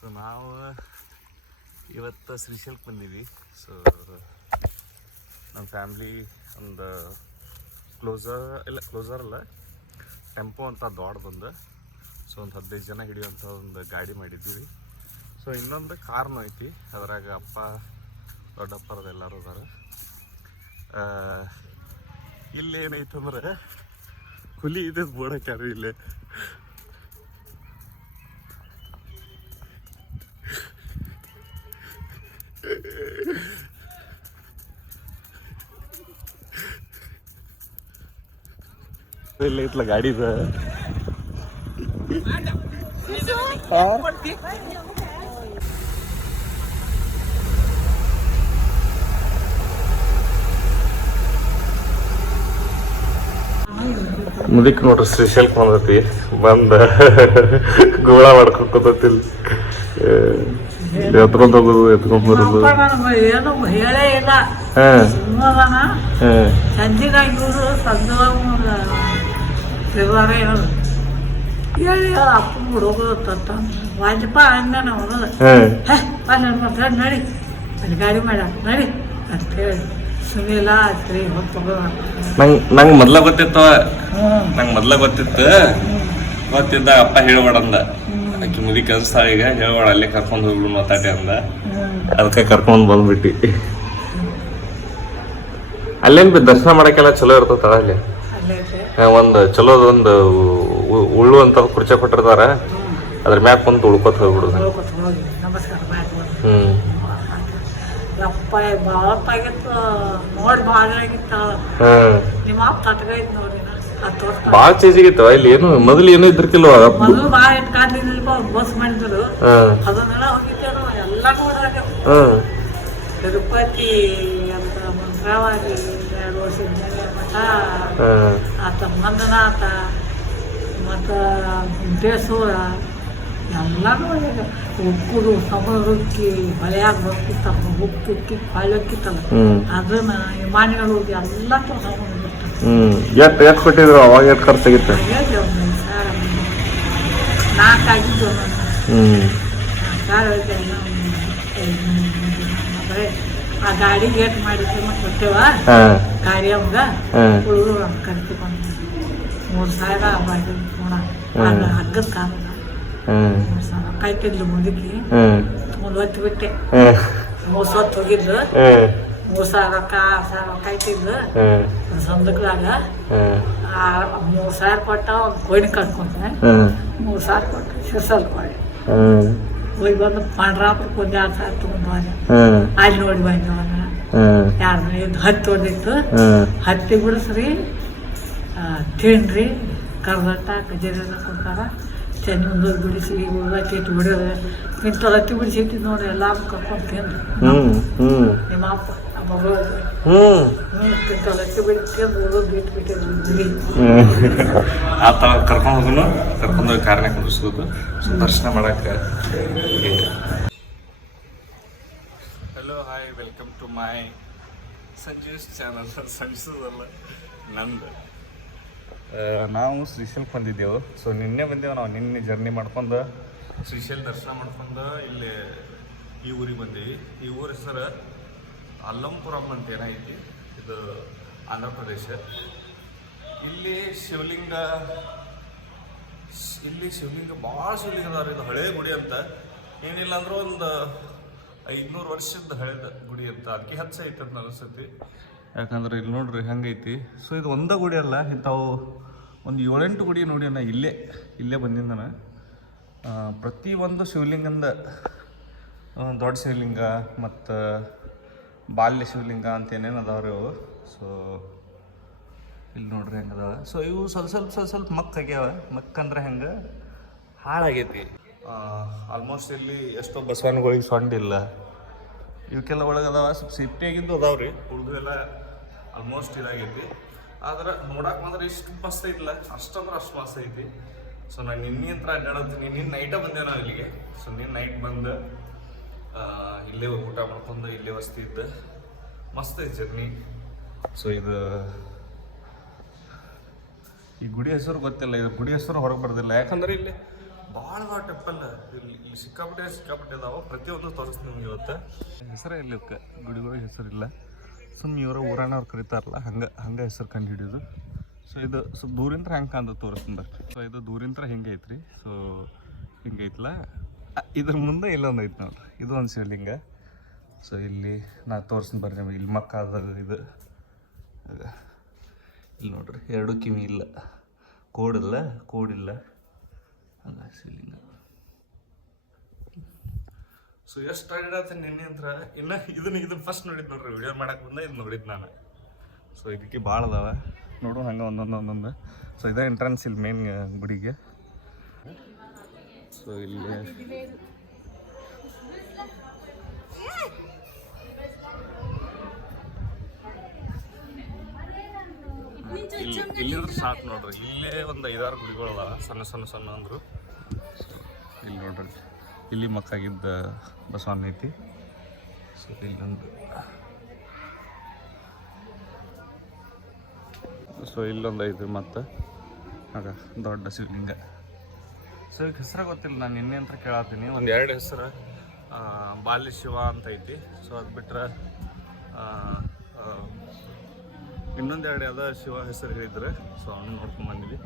So ನಾವು ಇವತ್ತು ಶ್ರೀಶೈಲಕ್ಕೆ ಬಂದೀವಿ. ಸೊ ನಮ್ಮ ಫ್ಯಾಮ್ಲಿ ಒಂದು ಕ್ಲೋಸರ್ ಅಲ್ಲ, ಟೆಂಪೋ ಅಂತ ದೊಡ್ಡದೊಂದು. ಸೊ ಒಂದು 15 ಜನ ಹಿಡಿಯುವಂಥ ಒಂದು ಗಾಡಿ ಮಾಡಿದ್ದೀವಿ. ಸೊ ಇನ್ನೊಂದು ಕಾರ್ನು ಐತಿ, ಅದ್ರಾಗ ಅಪ್ಪ ದೊಡ್ಡಪ್ಪರದು ಎಲ್ಲರೂ ಅದಾರ. ಇಲ್ಲಿ ಏನೈತಂದ್ರೆ ಹುಲಿ ಇದೆ ಬೋಡಕ್ಯಾರು ಇಲ್ಲೇ. ಇಲ್ಲ ಐತ್ಲ ಗಾಡಿದ ಮುದಿಕ್ ನೋಡ್ರಿ ಶ್ರೀಶೈಲಕ್ಕೆ ಬಂದೈತಿ. ಬಂದ ಗೋಳ ಮಾಡ್ಕೊತಿಲ್ ಎತ್ಕೊಂಡ್ ಹೋಗೋದು ಎತ್ಕೊಂಡ್ ಬರೋದು. ಏನು ಹೇಳೇ ಇಲ್ಲ. ಫೆಬ್ರವರಿ ಹೇಳಿ ಅಪ್ಪನ ಹುಡುಗೋದು ವಾಜಪ ಅಂದ ನಾವು ನಡಿ ಅಲ್ಲಿ ಗಾಡಿ ಮಾಡ ನಡಿ ಅಂತೇಳಿ ಸುನಿಲ್ಲ ಅತ್ರಿ ಹೊತ್ತು ನಂಗೆ ಮೊದ್ಲ ಗೊತ್ತಿತ್ತು. ಗೊತ್ತಿದ್ದ ಅಪ್ಪ ಹೇಳ್ಬೇಡಂದ, ಆಕಿ ಮುದಿ ಕನ್ಸ್ತಾಳ ಈಗ ಹೇಳ್ಬೇಡ, ಅಲ್ಲೇ ಕರ್ಕೊಂಡ್ ಹೋಗ್ಬಿಡು ಮಾತಾಡಿ ಅಂದ. ಅದಕ್ಕೆ ಕರ್ಕೊಂಡ್ ಬಂದ್ಬಿಟ್ಟಿ. ಅಲ್ಲೇನ್ ದರ್ಶನ ಮಾಡಕ್ಕೆಲ್ಲ ಚಲೋ ಇರ್ತದ. ಅಲ್ಲಿ ಒಂದು ಚಲೋದೊಂದು ಉಳ್ಳುವಂತ ಕುರ್ಚಿ ಕೊಟ್ಟಿರ್ತಾರ, ಅದ್ರ ಮ್ಯಾಗ ಕುಂತು ಉಳ್ಕೊತ ಹೋಗ್ಬಿಡುದು. ಯಪ್ಪ ಭಾಳತ್ತಾಗಿತ್ತು ನೋಡಿ, ಭಾಳ ಆಗಿತ್ತ. ನಿಮ್ಮ ಅಪ್ಪ ತಟ್ಗೈತ್ ನೋಡಿ, ಭಾಳ ಚೇಂಜ್ ಆಗಿತ್ತು. ಇಲ್ಲಿ ಏನು ಮೊದಲು ಏನೋ ಇದ್ರಕಿಲ್ವ, ಮೊದಲು ಭಾಳ ಇಟ್ಕೊಂಡಿದ್ದಿಲ್ಪ, ಬಸ್ ಮಾಡಿದ್ರು. ಅದನ್ನೆಲ್ಲ ಹೋಗಿದ್ದೇನು ಎಲ್ಲ ನೋಡ್ರಾಗ. ತಿರುಪತಿ ಅಂತ ಮಂತ್ರಾವತಿ 2 ವರ್ಷದ ಮೇಲೆ ಮಠ ಆತ, ಮಂದನಾಥ ಮತ್ತು ಗುಂಟೇಶ್ವರ ಎಲ್ಲ ನೋಡಿದ. ಉಕ್ಕುದು ಸಮುದ್ರಕ್ಕಿ ಹೊಳೆಯಾಗ ಬರ್ತಿತ್ತಪ್ಪ, ಉಕ್ಕಿ ಹೊಳಕ್ಕಿತ್ತಲ್ಲ, ಅದನ್ನ ವಿಮಾನಿಗಳು ಎಲ್ಲ ತಗೊಂಡು ಎಷ್ಟು ಕೊಟ್ಟಿದ್ರು ಅವಾಗ? ಎಷ್ಟು ಖರ್ಚಾಗಿತ್ತು? 4 ಆಗಿದ್ದು. ಆ ಗಾಡಿ ಗೇಟ್ ಮಾಡಿದ್ದೆ ಮತ್ತೆ ಕೊಟ್ಟೆವ ಗಾಡಿ ಅವಾಗ ಉಳಿದು ಕರ್ಕಿ ಬಂದು 3,000 ಮಾಡಿದ್ ಹಗ್ಗದ ಕಾಲ. 3,000 ಕಾಯ್ತಿದ್ಲು ಮುದುಕಿ, ಒಂದು ಹೊತ್ತು ಬಿಟ್ಟೆ. 3 ಹೊತ್ತು ಹೋಗಿದ್ಲು, 3,000 ಕಾಯ್ತಿದ್ಲು ಸಂದಕ್ದಾಗ. 3,000 ಕೊಟ್ಟ ಒಂದು ಕೋಣಿ ಕಟ್ಕೊಂಡೆ, 3,000 ಕೊಟ್ಟು ಶಿರ್ಸಲ್ ಕೊಡಿ ಹೋಗಿ ಬಂದು ಪಾಂಡ್ರಾಪುರಕ್ಕೆ ಒಂದು 2,000 ತಗೊಂಡು ಅಲ್ಲಿ ನೋಡಿ ಬಂದವನ್ನ. ಯಾರು ಹತ್ತಿ ಹೊಡೆದಿತ್ತು, ಹತ್ತಿ ಬಿಡಿಸ್ರಿ, ತಿನ್ರಿ, ಕರ್ದಟ್ಟ ಗಜರಿ ಕೊಡ್ತಾರ, ಚೆನ್ನೊಂದು ಬಿಡಿಸಿ ಹತ್ತಿ ಹೊಡಿಯೋದು. ಇಂಥದ್ದು ಹತ್ತಿ ಬಿಡಿಸಿಟ್ಟಿದ್ದು ನೋಡಿ, ಎಲ್ಲ ಕರ್ಕೊಂಡು ತಿಂದು ನಿಮ್ಮ ಅಪ್ಪ ಮಗಳು ಇಂಥದ್ದು ಹತ್ತಿ ಬಿಡಿಸಿ ತಿಂದು ಬಿಟ್ಟು ಬಿಟ್ಟಿದ್ವಿ. ಆತ ಕರ್ಕೊಂಡು ಹೋಗೋನು, ಕರ್ಕೊಂಡೋಗಿ ಕಾರ್ಯ ಕುಂದಿಸೋದು, ದರ್ಶನ ಮಾಡಕ್ಕೆ. Hello, hi, welcome to my Sanjeev's channel. ಸಂಜೀಸಲ್ಲ ನಂದು. ನಾವು ಶ್ರೀಶೈಲಕ್ಕೆ ಬಂದಿದ್ದೆವು. ಸೊ ನಿನ್ನೆ ಬಂದೆವು ನಾವು. ನಿನ್ನೆ ಜರ್ನಿ ಮಾಡ್ಕೊಂಡು ಶ್ರೀಶೈಲ ದರ್ಶನ ಮಾಡ್ಕೊಂಡು ಇಲ್ಲಿ ಈ ಊರಿಗೆ ಬಂದೀವಿ. ಈ ಊರ ಹೆಸರು ಅಲ್ಲಂಪುರಂ ಅಂತ ಏನೈತಿ, ಇದು ಆಂಧ್ರ ಪ್ರದೇಶ. ಇಲ್ಲಿ ಶಿವಲಿಂಗ ಭಾಳ ಶಿವಲಿಂಗ ಅದಾವ್ರಿ. ಇದು ಹಳೆ ಗುಡಿ ಅಂತ, ಏನಿಲ್ಲ ಅಂದ್ರೆ ಒಂದು 500 ವರ್ಷದ ಹಳೇದ ಗುಡಿ ಅಂತ. ಅದಕ್ಕೆ ಹೆಚ್ಚು ಐತೆ ಅಂತ ಅನಿಸ್ತೈತಿ. ಯಾಕಂದ್ರೆ ಇಲ್ಲಿ ನೋಡ್ರಿ ಹೆಂಗೈತಿ. ಸೊ ಇದು ಒಂದೇ ಗುಡಿ ಅಲ್ಲ, ಇಂಥವು ಒಂದು 7-8 ಗುಡಿ ನೋಡಿ. ನಾ ಇಲ್ಲೇ ಬಂದಿದ್ದಾನೆ. ಪ್ರತಿಯೊಂದು ಶಿವಲಿಂಗಂದ ದೊಡ್ಡ ಶಿವಲಿಂಗ ಮತ್ತು ಬಾಲ್ಯ ಶಿವಲಿಂಗ ಅಂತ ಏನೇನು ಅದಾವ್ರಿ ಅವು. ಸೊ ಇಲ್ಲಿ ನೋಡ್ರಿ ಹೆಂಗೆ ಅದಾವ. ಸೊ ಇವು ಸ್ವಲ್ಪ ಮಕ್ಕಾಗ್ಯಾವ. ಮಕ್ಕಂದ್ರೆ ಹೆಂಗೆ ಹಾಳಾಗೈತಿ. ಆಲ್ಮೋಸ್ಟ್ ಇಲ್ಲಿ ಎಷ್ಟೋ ಬಸವನಗಳಿಗೆ ಸೊಂಡಿಲ್ಲ. ಇವಕ್ಕೆಲ್ಲ ಒಳಗದಾವ, ಸ್ವಲ್ಪ ಸೇಫ್ಟಿ ಆಗಿದ್ದು ಅದಾವ್ರಿ. ಉಳಿದು ಎಲ್ಲ ಆಲ್ಮೋಸ್ಟ್ ಇದಾಗೈತಿ. ಆದ್ರೆ ನೋಡಕ್ಕೆ ಮಾತ್ರ ಇಷ್ಟು ಮಸ್ತ್ ಐತಿಲ್ಲ, ಅಷ್ಟಂದ್ರೆ ಅಷ್ಟು ಮಸ್ತ್ ಐತಿ. ಸೊ ನಾನು ನಿನ್ನೆ ಹತ್ರ ಅಡ್ಡಾಡತ್ತೀನಿ. ನಿನ್ನ ನೈಟ ಬಂದೆ ನಾವು ಇಲ್ಲಿಗೆ. ಸೊ ನಿನ್ನ ನೈಟ್ ಬಂದು ಇಲ್ಲೇ ಊಟ ಮಾಡ್ಕೊಂಡು ಇಲ್ಲೇ ವಸ್ತಿ ಇದ್ದ. ಮಸ್ತ್ ಐತಿ ಜರ್ನಿ. ಸೊ ಇದು ಈ ಗುಡಿ ಹೆಸರು ಗೊತ್ತಿಲ್ಲ, ಇದು ಗುಡಿ ಹೆಸರು ಹೊರಗೆ ಬರ್ದಿಲ್ಲ. ಯಾಕಂದ್ರೆ ಇಲ್ಲಿ ಭಾಳ ಟೆಂಪಲ್ ಇಲ್ಲಿ ಸಿಕ್ಕಾಪಟ್ಟೆ ಅದಾವ. ಪ್ರತಿಯೊಂದು ತೋರಿಸ್ತೀನಿ ನಿಮ್ಗೆ ಇವತ್ತು. ಹೆಸರೇ ಇಲ್ಲ ಇವಕ್ಕೆ, ಗುಡಿಗಳಿಗೆ ಹೆಸರಿಲ್ಲ. ಸುಮ್ಮನೆ ಇವರ ಊರಾನವ್ರು ಕರೀತಾರಲ್ಲ ಹಂಗೆ ಹೆಸರು ಕಂಡು ಹಿಡಿಯೋದು. ಸೊ ಇದು ಸ್ವಲ್ಪ ದೂರಿಂದ ಹೆಂಗೆ ಕಾಂತ ತೋರಿಸ್ತೀನಿ ಬರ್ರಿ. ಸೊ ಇದು ದೂರಿಂದ ಹಿಂಗೆ ಐತ್ರಿ. ಸೊ ಹಿಂಗೆ ಐತಲ್ಲ, ಇದ್ರ ಮುಂದೆ ಇಲ್ಲೊಂದು ಐತೆ ನೋಡ್ರಿ, ಇದು ಒಂದು ಶಿವಲಿಂಗ. ಸೊ ಇಲ್ಲಿ ನಾ ತೋರಿಸ್ತೀನಿ ಬರ್ರಿ ನಿಮಗೆ. ಇಲ್ಲಿ ಮಕ್ಕಾದ ಇದು ಇಲ್ಲಿ ನೋಡ್ರಿ, ಎರಡು ಕಿವಿ ಇಲ್ಲ, ಕೋಡಿಲ್ಲ ಹಂಗ ಶಿವಲಿಂಗ. ಸೊ ಎಷ್ಟು ಅಡ್ಡಾಡ್ತೀನಿ ನಿನ್ನೆ ಅಂತ. ಇನ್ನು ಇದನ್ನ ಫಸ್ಟ್ ನೋಡಿದ್ದು ನೋಡ್ರಿ, ವಿಡಿಯೋ ಮಾಡಕ್ಕೆ ಬಂದ ಇದು ನೋಡಿದ್ದು ನಾನು. ಸೊ ಇದಕ್ಕೆ ಭಾಳ ಅದಾವ ನೋಡು, ಹಂಗೆ ಒಂದೊಂದು. ಸೊ ಇದೇ ಎಂಟ್ರೆನ್ಸ್ ಇಲ್ಲಿ ಮೇನ್ ಗುಡಿಗೆ. ಸೊ ಇಲ್ಲಿ ಇಲ್ಲಿಂದ್ರೆ ಸಾಕು ನೋಡ್ರಿ. ಇಲ್ಲೇ ಒಂದು 5-6 ಗುಡಿಗಳು ಅದಾವ, ಸಣ್ಣ ಅಂದರು. ಇಲ್ಲಿ ನೋಡ್ರಿ, ಇಲ್ಲಿ ಮಕ್ಕಾಗಿದ್ದ ಬಸವಣ್ಣ ಐತಿ. ಸೊ ಇಲ್ಲೊಂದು, ಸೊ ಇಲ್ಲೊಂದು ಐತಿ ಮತ್ತು ಆಗ ದೊಡ್ಡ ಶಿವಲಿಂಗ. ಸೊ ಈಗ ಹೆಸರು ಗೊತ್ತಿಲ್ಲ, ನಾನು ನಿನ್ನೆ ಅಂತ ಕೇಳತ್ತೀನಿ. ಒಂದು 2 ಹೆಸರು, ಬಾಲ್ಯ ಶಿವ ಅಂತ ಐತಿ. ಸೊ ಅದು ಬಿಟ್ಟರೆ ಇನ್ನೊಂದು 2 ಯಾವುದೋ ಶಿವ ಹೆಸರು ಹೇಳಿದ್ರೆ. ಸೊ ಅವನು ನೋಡ್ಕೊಂಡು ಬಂದಿದ್ವಿ.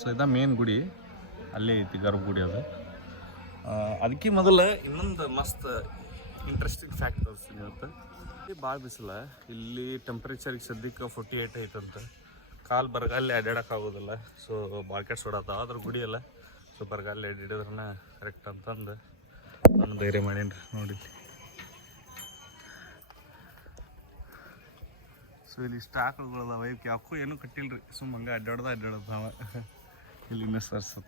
ಸೊ ಇದ ಮೇನ್ ಗುಡಿ, ಅಲ್ಲೇ ಐತಿ ಗರ್ಭಗುಡಿ ಅದು. ಅದಕ್ಕೆ ಮೊದಲು ಇನ್ನೊಂದು ಮಸ್ತ್ ಇಂಟ್ರೆಸ್ಟಿಂಗ್ ಫ್ಯಾಕ್ಟ್ ತೋರಿಸ್ತೀನಿ ಇವತ್ತು. ಇಲ್ಲಿ ಭಾಳ ಬಿಸಿಲ, ಇಲ್ಲಿ ಟೆಂಪ್ರೇಚರಿಗೆ ಸದ್ಯಕ್ಕೆ 48 ಐತಂತ. ಕಾಲು ಬರಗಾಲಿ ಅಡ್ಡಾಡೋಕ್ಕಾಗೋದಿಲ್ಲ. ಸೊ ಬಾಕೆಟ್ ಸೋಡಾತಾವ ಅದ್ರ ಗುಡಿ ಅಲ್ಲ. ಸೊ ಬರಗಾಲಿ ಅಡ್ಡಿಡಿದ್ರನ್ನ ಕರೆಕ್ಟ್ ಅಂತಂದು ನಾನು ಧೈರ್ಯ ಮಾಡೀನಿ ನೋಡಿ. ಸೊ ಇಲ್ಲಿ ಇಷ್ಟು ಆಕಳುಗಳದಾವ, ಇವಕ್ಕೆ ಯಾಕೋ ಏನೂ ಕಟ್ಟಿಲ್ರಿ, ಸುಮ್ಮ ಹಂಗೆ ಅಡ್ಡಾಡ್ದು ನಾವು. ಇಲ್ಲಿನ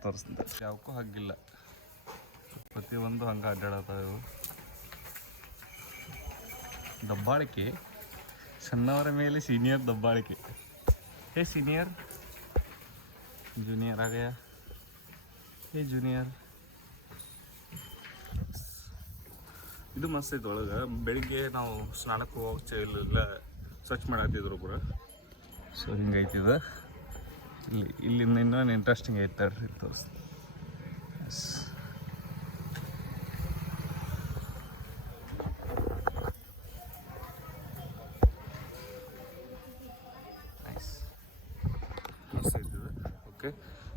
ತೋರಿಸ್ದೆ ಯಾವಕ್ಕೂ ಹಾಗಿಲ್ಲ, ಪ್ರತಿಯೊಂದು ಹಂಗೆ ಅಡ್ಡಾಡತ್ತಾವ ಇವು. ದಬ್ಬಾಳಿಕೆ, ಸಣ್ಣವರ ಮೇಲೆ ಸೀನಿಯರ್ ದಬ್ಬಾಳಿಕೆ. ಹೇ ಸೀನಿಯರ್, ಜೂನಿಯರ್ ಆಗಯ, ಹೇ ಜೂನಿಯರ್. ಇದು ಮಸ್ತ್ ಐತೆ ಒಳಗೆ. ಬೆಳಿಗ್ಗೆ ನಾವು ಸ್ನಾನಕ್ಕೆ ಹೋಗಕ್ಕೆ ಇಲ್ಲೆಲ್ಲ ಸ್ವಚ್ಛ ಮಾಡತ್ತಿದ್ರು ಒಬ್ರು. ಸೊ ಹಿಂಗೈತಿದ. ಇಲ್ಲಿಂದ ಇನ್ನೊಂದು ಇಂಟ್ರೆಸ್ಟಿಂಗ್ ಐತೆ ತಡ್ರಿ, ತೋರಿಸ್ತೀನಿ. ಓಕೆ.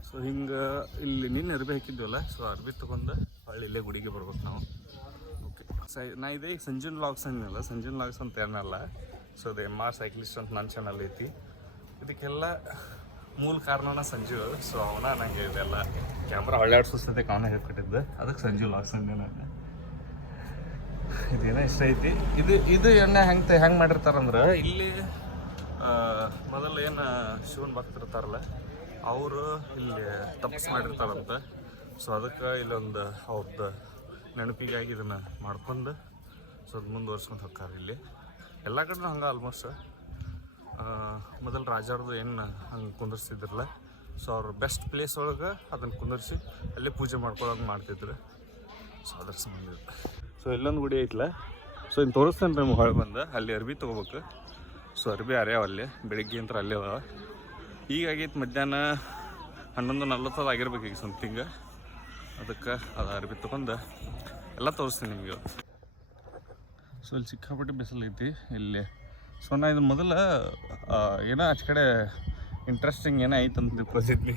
ಸೊ ಹಿಂಗೆ ಇಲ್ಲಿ ನಿನ್ನೆ ಅರ್ಬಿ ಹಾಕಿದ್ವಲ್ಲ. ಸೊ ಅರ್ಬಿ ತೊಗೊಂಡು ಹೊಳ್ಳಿ ಇಲ್ಲೇ ಗುಡಿಗೆ ಬರ್ಬೇಕು ನಾವು. ಓಕೆ. ನಾ ಇದೇ ಈಗ ಸಂಜೀವ್ ವ್ಲಾಗ್ಸ್ ಅಂದಿಲ್ಲ, ಸಂಜೀವ್ ವ್ಲಾಗ್ಸ್ ಅಂತ ಏನಲ್ಲ. ಸೊ ಅದು MR ಸೈಕ್ಲಿಸ್ಟ್ ಅಂತ ನನ್ನ ಚಾನಲ್ ಐತಿ. ಇದಕ್ಕೆಲ್ಲ ಮೂಲ ಕಾರಣನ ಸಂಜೀವ್. ಸೊ ಅವನ ನಂಗೆ ಇದೆಲ್ಲ ಕ್ಯಾಮ್ರಾ ಹೊಳ್ಳಾಡ್ಸೋಸ್ತೈತೆ ಅವನ ಹೇಳ್ಕೊಟ್ಟಿದ್ದೆ, ಅದಕ್ಕೆ ಸಂಜೀವ್ ವ್ಲಾಗ್ಸ್ ಅಂದೆ ನಾನು. ಇದೇನೋ ಇಷ್ಟ ಐತಿ. ಇದು ಎಣ್ಣೆ ಹೆಂಗೆ ಮಾಡಿರ್ತಾರಂದ್ರೆ, ಇಲ್ಲಿ ಮೊದಲು ಏನು ಶಿವನ ಭಕ್ತರಿರ್ತಾರಲ್ಲ ಅವರು ಇಲ್ಲಿ ತಪಸ್ ಮಾಡಿರ್ತಾರಂತ. ಸೊ ಅದಕ್ಕೆ ಇಲ್ಲೊಂದು ಅವ್ರದ್ದು ನೆನಪಿಗಾಗಿ ಇದನ್ನು ಮಾಡ್ಕೊಂಡು ಸೊ ಅದು ಮುಂದುವರ್ಸ್ಕೊಂಡು ಹೋಗ್ತಾರೆ. ಇಲ್ಲಿ ಎಲ್ಲ ಕಡೆ ಹಂಗೆ ಆಲ್ಮೋಸ್ಟ್. ಮೊದಲು ರಾಜಾರ್ದು ಏನು ಹಂಗೆ ಕುಂದರ್ಸ್ತಿದ್ರಲ್ಲ. ಸೊ ಅವ್ರ ಬೆಸ್ಟ್ ಪ್ಲೇಸ್ ಒಳಗೆ ಅದನ್ನು ಕುಂದರ್ಸಿ ಅಲ್ಲೇ ಪೂಜೆ ಮಾಡ್ಕೊಳ್ಳೋದು ಮಾಡ್ತಿದ್ರು. ಸೊ ಅದ್ರ ಸಂಬಂಧ. ಸೊ ಇಲ್ಲೊಂದು ಗುಡಿ ಐತಲ್ಲ. ಸೊ ಇನ್ನು ತೋರಿಸ್ತೇನೆ ರೀ, ಹೊಳೆ ಬಂದು ಅಲ್ಲಿ ಅರ್ಬಿ ತೊಗೋಬೇಕು. ಸೊ ಅರ್ಬಿ ಅರ್ಯಾವ ಅಲ್ಲಿ, ಬೆಳಿಗ್ಗೆ ಅಂತ ಅಲ್ಲೇ ಅದಾವ. ಈಗಾಗೈತೆ ಮಧ್ಯಾಹ್ನ 11:40 ಆಗಿರ್ಬೇಕು ಈಗ ಸಮಥಿಂಗ್. ಅದಕ್ಕೆ ಅದು ಅರ್ಬಿ ತೊಗೊಂಡು ಎಲ್ಲ ತೋರಿಸ್ತೀನಿ ನಿಮಗೆ ಇವತ್ತು. ಸೊ ಇಲ್ಲಿ ಸಿಕ್ಕಾಪಟ್ಟೆ ಬಿಸಿಲು ಐತಿ ಇಲ್ಲಿ. ಸೊ ನಾ ಇದು ಮೊದಲು ಏನೋ ಆಚೆ ಕಡೆ ಇಂಟ್ರೆಸ್ಟಿಂಗ್ ಏನೋ ಐತೆ ಅಂತ ತಿಳ್ಕೊತಿದ್ನಿ.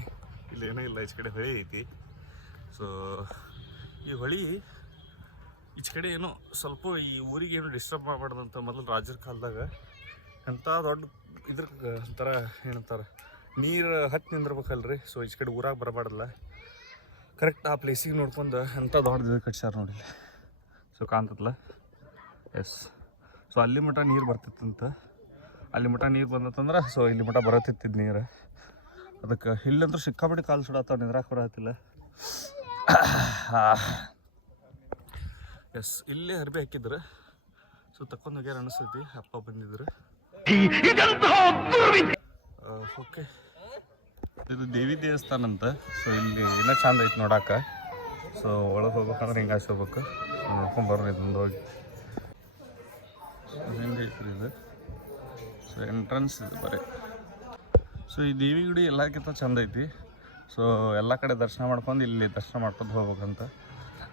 ಇಲ್ಲಿ ಏನೋ ಇಲ್ಲ, ಈಚೆ ಕಡೆ ಹೊಳೆ ಐತಿ. ಸೊ ಈ ಹೊಳೆ ಈಚೆ ಕಡೆ ಏನೋ ಸ್ವಲ್ಪ ಈ ಊರಿಗೆ ಏನು ಡಿಸ್ಟರ್ಬ್ ಮಾಡಬಾರ್ದಂತ ಮೊದಲು ರಾಜರ ಕಾಲದಾಗ ಎಂಥ ದೊಡ್ಡ ಇದ್ರ ಒಂಥರ ಏನಂತಾರೆ ನೀರು ಹತ್ತಿ ನಿಂದಿರ್ಬೇಕಲ್ರಿ. ಸೊ ಈಚೆ ಕಡೆ ಊರಾಗ ಬರಬಾರ್ದಲ್ಲ, ಕರೆಕ್ಟ್ ಆ ಪ್ಲೇಸಿಗೆ ನೋಡ್ಕೊಂಡು ಎಂಥ ದೊಡ್ಡದು ಕಟ್ಸ್ಯಾರ ನೋಡಿ. So ಕಾಣ್ತದಲ್ಲ, S. ಸೊ ಅಲ್ಲಿ ಮಟ್ಟ ನೀರು ಬರ್ತಿತ್ತಂತ. ಅಲ್ಲಿ ಮಟ್ಟ ನೀರು ಬಂದತ್ತಂದ್ರೆ ಸೊ ಇಲ್ಲಿ ಮಟ್ಟ ಬರತ್ತಿದ್ದು ನೀರು. ಅದಕ್ಕೆ ಇಲ್ಲಂದ್ರೂ ಸಿಕ್ಕಾಪಟ್ಟೆ ಕಾಲು ಸುಡತ್ತಾವ, ನಿಂದ್ರಾಕ ಬರತ್ತಿಲ್ಲ. ಎಸ್, ಇಲ್ಲೇ ಅರ್ಬಿ ಹಾಕಿದ್ರು. ಸೊ ತಕ್ಕೊಂಡು ಹೋಗ್ಯಾರ ಅನಿಸ್ತೈತಿ, ಅಪ್ಪ ಬಂದಿದ್ರು. ಓಕೆ, ಇದು ದೇವಿ ದೇವಸ್ಥಾನ ಅಂತ. ಸೊ ಇಲ್ಲಿ ಇನ್ನೂ ಚಂದ ಐತೆ ನೋಡಾಕ. ಸೊ ಒಳಗೆ ಹೋಗ್ಬೇಕಂದ್ರೆ ಹಿಂಗೆ ಹೋಗ್ಬೇಕು. ನೋಡ್ಕೊಂಡು ಬರ್ರಿ ಇದೊಂದು ಹೋಗಿ. ಹೆಂಗೈತ್ರಿ ಇದು. ಸೊ ಎಂಟ್ರೆನ್ಸ್ ಇದು ಬರೀ. ಸೊ ಈ ದೇವಿ ಗುಡಿ ಎಲ್ಲಕ್ಕಿಂತ ಚಂದ ಐತಿ. ಸೊ ಎಲ್ಲ ಕಡೆ ದರ್ಶನ ಮಾಡ್ಕೊಂಡು ಇಲ್ಲಿ ದರ್ಶನ ಮಾಡ್ಕೊಂಡು ಹೋಗ್ಬೇಕಂತ.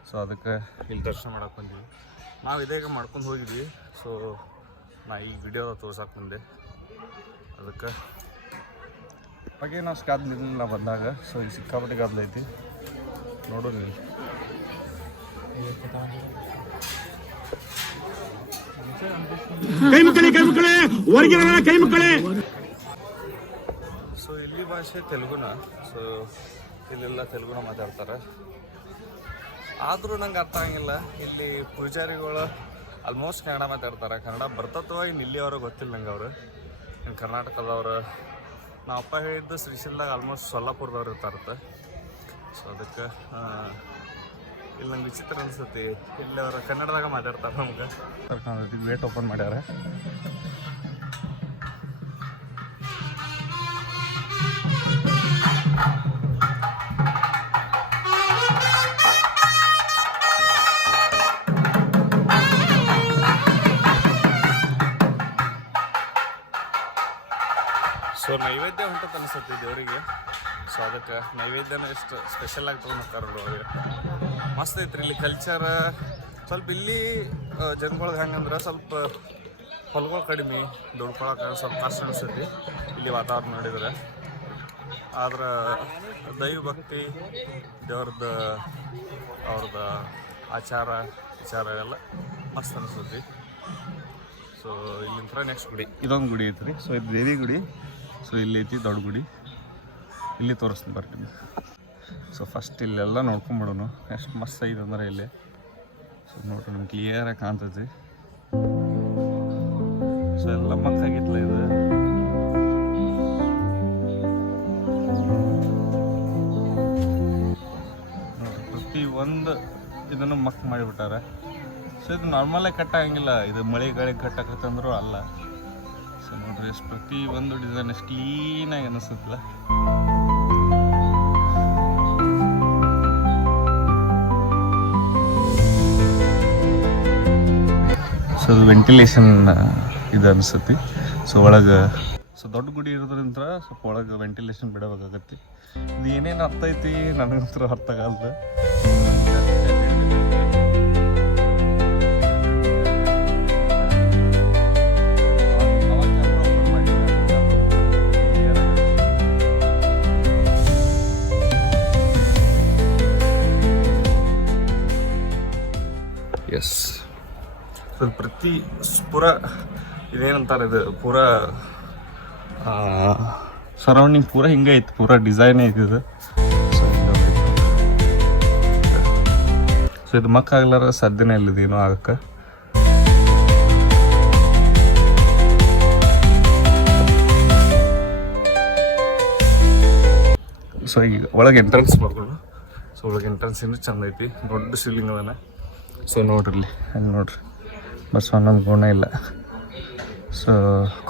ಸೊ ಅದಕ್ಕೆ ಇಲ್ಲಿ ದರ್ಶನ ಮಾಡಕ್ಕೆ ಬಂದೀವಿ. ನಾವು ಇದೇಗ ಮಾಡ್ಕೊಂಡು ಹೋಗಿದ್ವಿ. ಸೊ ನಾ ಈ ವಿಡಿಯೋದ ತೋರ್ಸಕ್ಕೆ ಬಂದೆ. ಅದಕ್ಕೆ ಬಗ್ಗೆ ನಾವು ಸ್ಕಾದ್ಲಿಲ್ಲ ಬಂದಾಗ. ಸೊ ಈ ಸಿಕ್ಕಾಪಟ್ಟೆ ಗದ್ಲೈತಿ ನೋಡು ನೀವು. ಸೊ ಇಲ್ಲಿ ಭಾಷೆ ತೆಲುಗುನ. ಸೊ ಇಲ್ಲೆಲ್ಲ ತೆಲುಗುನ ಮಾತಾಡ್ತಾರೆ. ಆದರೂ ನಂಗೆ ಅರ್ಥ ಆಗಂಗಿಲ್ಲ. ಇಲ್ಲಿ ಪೂಜಾರಿಗಳು ಆಲ್ಮೋಸ್ಟ್ ಕನ್ನಡ ಮಾತಾಡ್ತಾರೆ. ಕನ್ನಡ ಬರ್ತತ್ವ ಇನ್ನು ಇಲ್ಲಿಯವ್ರಿಗೆ ಗೊತ್ತಿಲ್ಲ ನಂಗೆ. ಅವರು ಇನ್ನು ಕರ್ನಾಟಕದವ್ರು. ನಮ್ಮ ಅಪ್ಪ ಹೇಳಿದ್ದು ಶ್ರೀಶೈಲದಾಗ ಆಲ್ಮೋಸ್ಟ್ ಸೊಲ್ಲಾಪುರದವ್ರು ಇರ್ತಾರತ್ತೆ. ಸೊ ಅದಕ್ಕೆ ಇಲ್ಲಿ ನಂಗೆ ವಿಚಿತ್ರ ಅನಿಸುತ್ತೆ. ಇಲ್ಲಿ ಅವರು ಕನ್ನಡದಾಗ ಮಾತಾಡ್ತಾರೆ. ನಮ್ಗೆ ಕರ್ಕೊಂಡೈತಿ. ಗೇಟ್ ಓಪನ್ ಮಾಡ್ಯಾರ. ಸೊ ನೈವೇದ್ಯ ಹೊಂಟತ್ ಅನಿಸುತ್ತೆ ದೇವರಿಗೆ. ಸೊ ಅದಕ್ಕೆ ನೈವೇದ್ಯನ ಎಷ್ಟು ಸ್ಪೆಷಲ್ ಆಗಿ ತೊಗೊಂಡ್ತಾರೆ ಅವ್ರಿಗೆ. ಮಸ್ತ್ ಐತ್ರಿ ಇಲ್ಲಿ ಕಲ್ಚರ್. ಸ್ವಲ್ಪ ಇಲ್ಲಿ ಜನಗಳಿಗೆ ಹೆಂಗಂದ್ರೆ ಸ್ವಲ್ಪ ಹೊಲಗಳು ಕಡಿಮೆ, ದುಡ್ಕೊಳಕ್ಕೆ ಸ್ವಲ್ಪ ಕಷ್ಟ ಅನಿಸ್ತೈತಿ ಇಲ್ಲಿ ವಾತಾವರಣ ನೋಡಿದ್ರೆ. ಆದ್ರೆ ದೈವ ಭಕ್ತಿ, ದೇವ್ರದ್ದು ಅವ್ರದ್ದು ಆಚಾರ ವಿಚಾರ ಎಲ್ಲ ಮಸ್ತ್ ಅನಿಸ್ತೈತಿ. ಸೊ ಇಲ್ಲಿಂದ ನೆಕ್ಸ್ಟ್ ಗುಡಿ, ಇದೊಂದು ಗುಡಿ ಐತ್ರಿ. ಸೊ ಇದು ದೇವಿ ಗುಡಿ. ಸೊ ಇಲ್ಲಿ ಐತಿ ದೊಡ್ಡ ಗುಡಿ. ಇಲ್ಲಿ ತೋರಿಸ್ತೀನಿ ಬರ್ತೀನಿ. ಸೊ ಫಸ್ಟ್ ಇಲ್ಲೆಲ್ಲ ನೋಡ್ಕೊಂಬಿಡೋನು ಎಷ್ಟು ಮಸ್ತ್ ಐತೆ ಅಂದ್ರೆ ಇಲ್ಲಿ. ಸೊ ನೋಡ್ರಿ ನಿಮ್ಗೆ ಕ್ಲಿಯರಾಗಿ ಕಾಣ್ತೈತಿ. ಸೊ ಎಲ್ಲ ಮಕ್ಕಾಗಿತ್ತಲ್ಲ ಇದು. ನೋಡ್ರಿ ಪ್ರತಿ ಒಂದು ಇದನ್ನು ಮಕ್ ಮಾಡಿಬಿಟ್ಟಾರೆ. ಸೊ ಇದು ನಾರ್ಮಲಾಗಿ ಕಟ್ಟಾಗಿಲ್ಲ. ಇದು ಮಳೆ ಗಾಳಿ ಕಟ್ಟಕತ್ತಂದ್ರೂ ಅಲ್ಲ. ಸೊ ನೋಡ್ರಿ ಎಷ್ಟು ಪ್ರತಿ ಒಂದು ಡಿಸೈನ್ ಎಷ್ಟು ಕ್ಲೀನಾಗಿ ಅನಿಸುತ್ತಲ್ಲ. ಸೊ ಅದು ವೆಂಟಿಲೇಷನ್ ಇದು ಅನಿಸುತ್ತೆ. ಸೊ ಒಳಗೆ ಸೊ ದೊಡ್ಡ ಗುಡಿ ಇರೋದ್ರಿಂದ ಸ್ವಲ್ಪ ಒಳಗೆ ವೆಂಟಿಲೇಷನ್ ಬಿಡಬೇಕಾಗತ್ತೆ. ಇದು ಏನೇನು ಅರ್ಥ ಐತಿ ನನಗಂತೂ ಅರ್ಥ ಆಗಲ್ಲ. ಎಸ್. ಸೊ ಪ್ರತಿ ಪೂರ ಇದೇನಂತಾರೆ ಇದು ಪೂರ ಸರೌಂಡಿಂಗ್ ಪೂರ ಹಿಂಗೆ ಐತಿ. ಪೂರ ಡಿಸೈನ್ ಐತಿ ಇದು. ಸೊ ಇದು ಮಕ್ಕಾಗ್ಲಾರ ಸಾಧ್ಯನೇ ಇಲ್ಲ ಇದೇನೋ ಆಗಕ್ಕೆ. ಸೊ ಈಗ ಒಳಗೆ ಎಂಟ್ರೆನ್ಸ್ ಮಾಡ್ಕೊಂಡು. ಸೊ ಒಳಗೆ ಎಂಟ್ರೆನ್ಸ್ ಇನ್ನೂ ಚಂದ ಐತಿ. ದೊಡ್ಡ ಶಿವಲಿಂಗ ಅದನ್ನ. ಸೊ ನೋಡ್ರಿ ಅಲ್ಲಿ ನೋಡ್ರಿ ಬಸವಣ್ಣನ ಗುಣ ಇಲ್ಲ. ಸೊ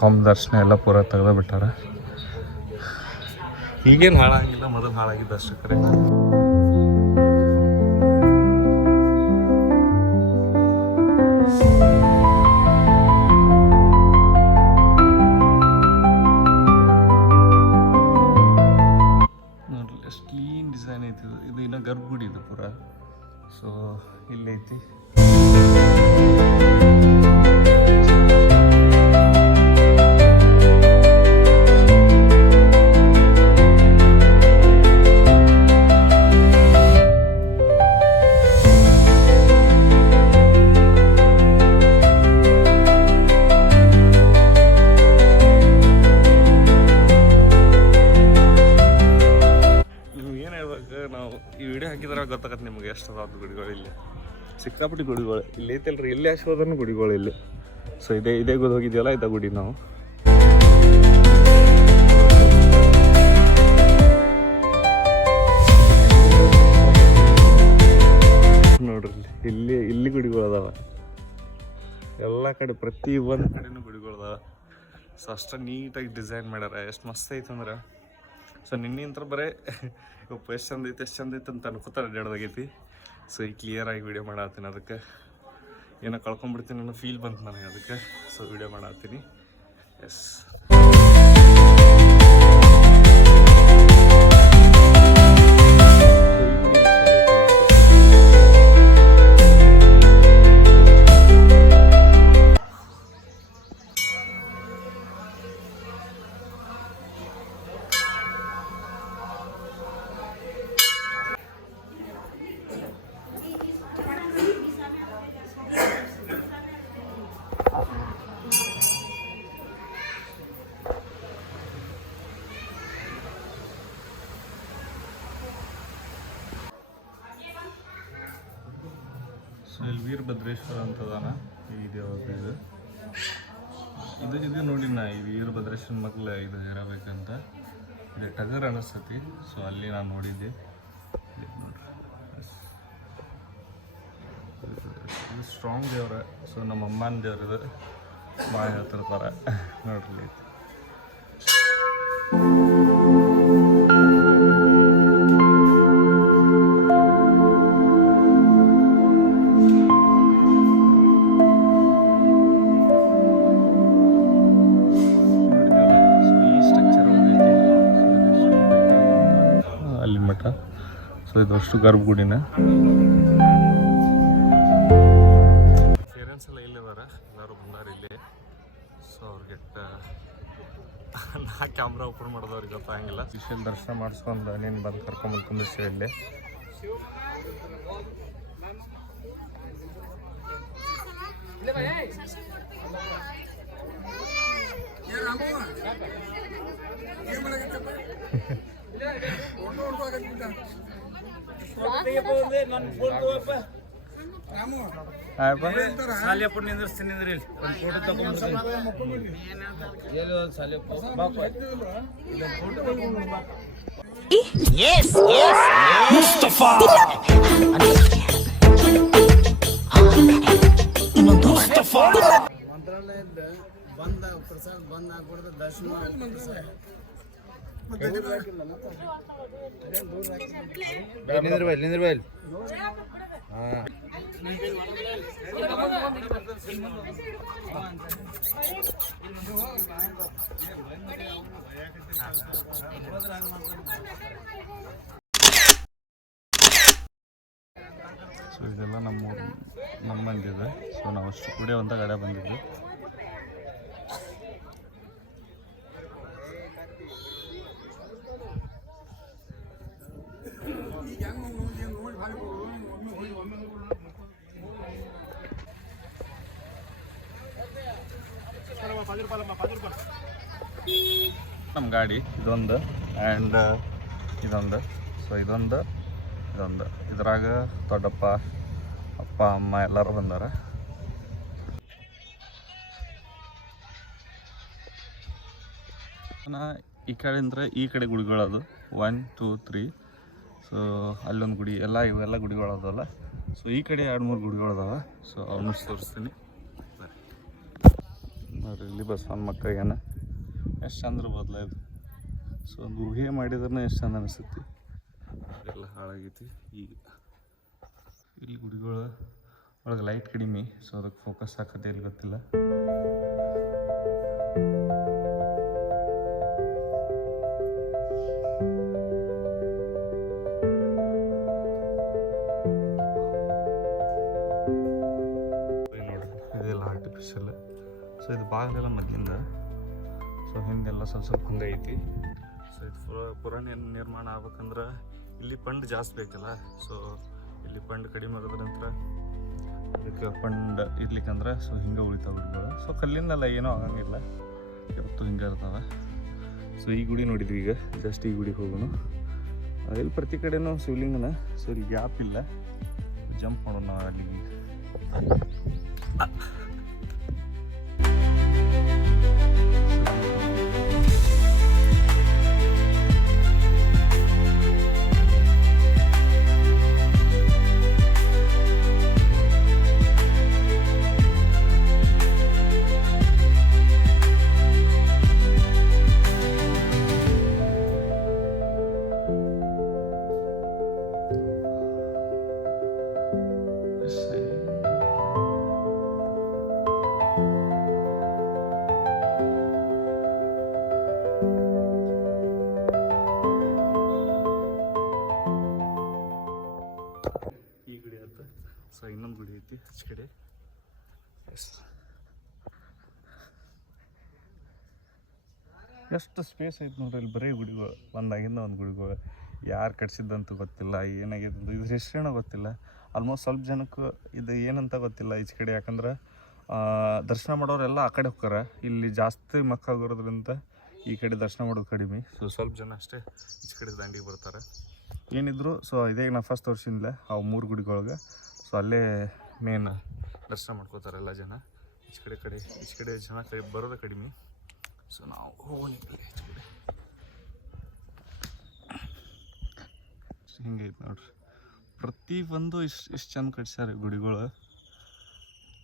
ಕಾಮ್ ದರ್ಶನ ಎಲ್ಲ ಪೂರ ತೆಗೆದು ಬಿಟ್ಟಾರ. ಈಗೇನು ಹಾಳಾಗಿಲ್ಲ, ಮೊದಲು ಹಾಳಾಗಿದ್ದು ಅಷ್ಟು ಕರೆ. ನೋಡ್ರಿ ಎಷ್ಟು ಕ್ಲೀನ್ ಡಿಸೈನ್ ಐತಿ. ಇದು ಇನ್ನೂ ಗರ್ಭಗುಡಿ ಇದು ಪೂರ. ಸೊ ಇಲ್ಲೈತಿ. ನಾವು ಈ ವಿಡಿಯೋ ಹಾಕಿದ್ರೆ ಗೊತ್ತಾಗತ್ತೆ ನಿಮ್ಗೆ ಎಷ್ಟು ಅದಾದ ಗುಡಿಗಳು. ಇಲ್ಲಿ ಸಿಕ್ಕಾಪಟ್ಟಿ ಗುಡಿಗಳು ಇಲ್ಲಿ ಐತಲ್ರಿ. ಎಲ್ಲಿ ಹಾಕೋದನ್ನು ಗುಡಿಗಳು ಇಲ್ಲಿ. ಸೊ ಇದೇ ಗುಡಿ ಹೋಗಿದ್ಯಲ್ಲ, ಇದ ಗುಡಿ ನಾವು. ನೋಡ್ರಿ ಇಲ್ಲಿ ಗುಡಿಗಳು ಅದಾವ. ಎಲ್ಲ ಕಡೆ ಪ್ರತಿ ಒಂದು ಕಡೆನೂ ಗುಡಿಗಳು ಅದಾವ. ಸೊ ಅಷ್ಟು ನೀಟಾಗಿ ಡಿಸೈನ್ ಮಾಡ್ಯಾರ. ಎಷ್ಟು ಮಸ್ತ್ ಐತಂದ್ರೆ. ಸೊ ನಿನ್ನಿಂತ್ರ ಬರೇ ಎಷ್ಟು ಚಂದ ಐತೆ ಅಂತ ಅನ್ಕೋತಾರೆ ಅಡ್ಡಾಡ್ದಾಗೈತಿ. ಸೊ ಈಗ ಕ್ಲಿಯರಾಗಿ ವಿಡಿಯೋ ಮಾಡತ್ತೀನಿ. ಅದಕ್ಕೆ ಏನೋ ಕಳ್ಕೊಂಡ್ಬಿಡ್ತೀನಿ ಅನ್ನೋ ಫೀಲ್ ಬಂತು ನನಗೆ, ಅದಕ್ಕೆ ಸೊ ವಿಡಿಯೋ ಮಾಡತ್ತೀನಿ. ಎಸ್, ಸೊ ಇಲ್ಲಿ ವೀರಭದ್ರೇಶ್ವರ ಅಂತದಾನ ಈ ದೇವ್ರದ್ದು ಇದು ನೋಡಿ ನಾ ಈ ವೀರಭದ್ರೇಶ್ವರ ಮಗ್ಲ ಇದು ಇರಬೇಕಂತ ಇದು ಟಗರ್ ಅನಿಸ್ತತಿ. ಸೊ ಅಲ್ಲಿ ನಾನು ನೋಡಿದ್ದೆ ನೋಡ್ರಿ, ಇದು ಸ್ಟ್ರಾಂಗ್ ದೇವ್ರ. ಸೊ ನಮ್ಮ ಅಮ್ಮನ ದೇವ್ರ ಇದು ಭಾಳ ಹೇಳ್ತಿರ್ತಾರೆ ನೋಡ್ರಿ. ಸೊ ಇದು ಅಷ್ಟು ಗರ್ಭಗುಡಿನ. ಪೇರೆಂಟ್ಸ್ ಎಲ್ಲ ಇಲ್ಲೇ ಬರ, ಎಲ್ಲರೂ ಬಂದಾರ ಇಲ್ಲಿ. ಸೊ ಅವ್ರಿಗೆ ನಾ ಕ್ಯಾಮ್ರಾ ಓಪನ್ ಮಾಡೋದವ್ರಿಗೆ ಗೊತ್ತಾಗಿಲ್ಲ. ವಿಶೇಷ ದರ್ಶನ ಮಾಡಿಸ್ಕೊಂಡು ನೀನು ಬಂದು ಕರ್ಕೊಂಬಂದು ಕುಂದಿರ್ತೀವಿ ಇಲ್ಲಿ. ಸಾಲಿಯಪ್ಪನ ನಿಂದ್ರಿಸ್ತೀನಿ ಒಂದು ಫೋಟೋ ತಗೊಂಡು ಮಂತ್ರಾಲಯದ ಬಂದ ಪ್ರಸಾದ ಬಂದ್ ಆಗ್ಬಿಡ್ದ ದರ್ಶನ ನಿಂದ್ರಬೇಲ್ ಸೊ ಇದೆಲ್ಲ ನಮ್ಮ ಮಂದಿದೆ. ಸೊ ನಾವು ಅಷ್ಟು ಕೂಡ ಅಂತ ಗಡೆ ಬಂದಿದ್ವಿ. ನಮ್ಮ ಗಾಡಿ ಇದೊಂದು ಆ್ಯಂಡ್ ಇದೊಂದು. ಸೊ ಇದೊಂದು ಇದ್ರಾಗ ದೊಡ್ಡಪ್ಪ ಅಪ್ಪ ಅಮ್ಮ ಎಲ್ಲರೂ ಬಂದಾರ. ಈ ಕಡೆ ಅಂದರೆ ಈ ಕಡೆ ಗುಡಿಗಳದು 1 2 3. ಸೊ ಅಲ್ಲೊಂದು ಗುಡಿ, ಇವೆಲ್ಲ ಗುಡಿಗಳದಲ್ಲ. ಸೊ ಈ ಕಡೆ 2-3 ಗುಡಿಗಳದಾವ. ಸೊ ಅವನ್ನ ತೋರಿಸ್ತೀನಿ ನೋಡ್ರಿ. ಇಲ್ಲಿ ಬಸವನ ಮಕ್ಕಳಿಗೇನ ಎಷ್ಟು ಚಂದ್ರ ಬದಲಾಯ್ತು. ಸೊ ಒಂದು ಊಹೆ ಮಾಡಿದ್ರೆ ಎಷ್ಟು ಚಂದ ಅನಿಸ್ತೈತಿ. ಎಲ್ಲ ಹಾಳಾಗೈತಿ. ಈಗ ಇಲ್ಲಿ ಗುಡಿಗಳು ಒಳಗೆ ಲೈಟ್ ಕಡಿಮೆ, ಸೊ ಅದಕ್ಕೆ ಫೋಕಸ್ ಹಾಕತ್ತೆ ಇಲ್ಲಿ ಗೊತ್ತಿಲ್ಲ. ಇದೆಲ್ಲ ಆರ್ಟಿಫಿಷಿಯಲ್. ಸೊ ಇದು ಬಾಗಿಲೆಲ್ಲ ಮೊದಲಿಂದ. ಸೊ ಹಿಂದೆಲ್ಲ ಸ್ವಲ್ಪ ಹಂಗೆ ಐತಿ. ಸೊ ಇದು ಪುರಾಣ ನಿರ್ಮಾಣ ಆಗ್ಬೇಕಂದ್ರೆ ಇಲ್ಲಿ ಫಂಡ್ ಜಾಸ್ತಿ ಬೇಕಲ್ಲ. ಸೊ ಇಲ್ಲಿ ಫಂಡ್ ಕಡಿಮೆ ಆಗೋದ್ರ ನಂತರ ಇದಕ್ಕೆ ಫಂಡ್ ಇರ್ಲಿಕ್ಕಂದ್ರೆ ಸೊ ಹಿಂಗೆ ಉಳಿತಾವ ಗುಡಿಗಳು. ಸೊ ಕಲ್ಲಿಂದೆಲ್ಲ ಏನೂ ಆಗಂಗಿಲ್ಲ, ಇವತ್ತು ಹಿಂಗೆ ಇರ್ತಾವೆ. ಸೊ ಈ ಗುಡಿ ನೋಡಿದ್ವಿ, ಈಗ ಜಸ್ಟ್ ಈ ಗುಡಿಗೆ ಹೋಗೋಣ. ಇಲ್ಲಿ ಪ್ರತಿ ಕಡೆನೂ ಶಿವಲಿಂಗನ. ಸೊ ಇಲ್ಲಿ ಗ್ಯಾಪ್ ಇಲ್ಲ, ಜಂಪ್ ಮಾಡೋಣ ನಾವು ಅಲ್ಲಿಗೆ. ಎಷ್ಟು ಸ್ಪೇಸ್ ಐತೆ ನೋಡ್ರಿ ಇಲ್ಲಿ, ಬರೀ ಗುಡಿಗಳು, ಒಂದಾಗಿಂದ ಒಂದು ಗುಡಿಗಳು. ಯಾರು ಕಟ್ಸಿದ್ದಂತೂ ಗೊತ್ತಿಲ್ಲ, ಏನಾಗಿದೆ ಇದ್ರ ಹಿಸ್ಟ್ರಿನೂ ಗೊತ್ತಿಲ್ಲ. ಆಲ್ಮೋಸ್ಟ್ ಸ್ವಲ್ಪ ಜನಕ್ಕೆ ಇದು ಏನಂತ ಗೊತ್ತಿಲ್ಲ ಈಚೆ ಕಡೆ, ಯಾಕಂದ್ರೆ ದರ್ಶನ ಮಾಡೋರೆಲ್ಲ ಆ ಕಡೆ ಹೋಗ್ತಾರೆ. ಇಲ್ಲಿ ಜಾಸ್ತಿ ಮಕ್ಕಾಗಿರೋದ್ರಿಂದ ಈ ಕಡೆ ದರ್ಶನ ಮಾಡೋದು ಕಡಿಮೆ. ಸೊ ಸ್ವಲ್ಪ ಜನ ಅಷ್ಟೇ ಈಚೆ ಕಡೆ ದಾಂಡಿಗೆ ಬರ್ತಾರೆ. ಏನಿದ್ರು ಸೊ ಇದೇ ನಾ ಫಸ್ಟ್ ತೋರಿಸಿದ್ಲೆ ಅವು 3 ಗುಡಿಗಳಿಗೆ. ಸೊ ಅಲ್ಲೇ ಮೇನ್ ದರ್ಶನ ಮಾಡ್ಕೋತಾರೆ ಎಲ್ಲ ಜನ. ಈಚೆ ಕಡೆ ಜನ ಬರೋದು ಕಡಿಮೆ. ಸೊ ನಾವು ಹೋಗೋಣಿಲ್ಲ ಈಚೆ ಕಡೆ. ಹಿಂಗೈತೆ ನೋಡ್ರಿ, ಪ್ರತಿಯೊಂದು ಇಷ್ಟು ಚಂದ ಕಟ್ಸ್ಯಾರ ಗುಡಿಗಳು.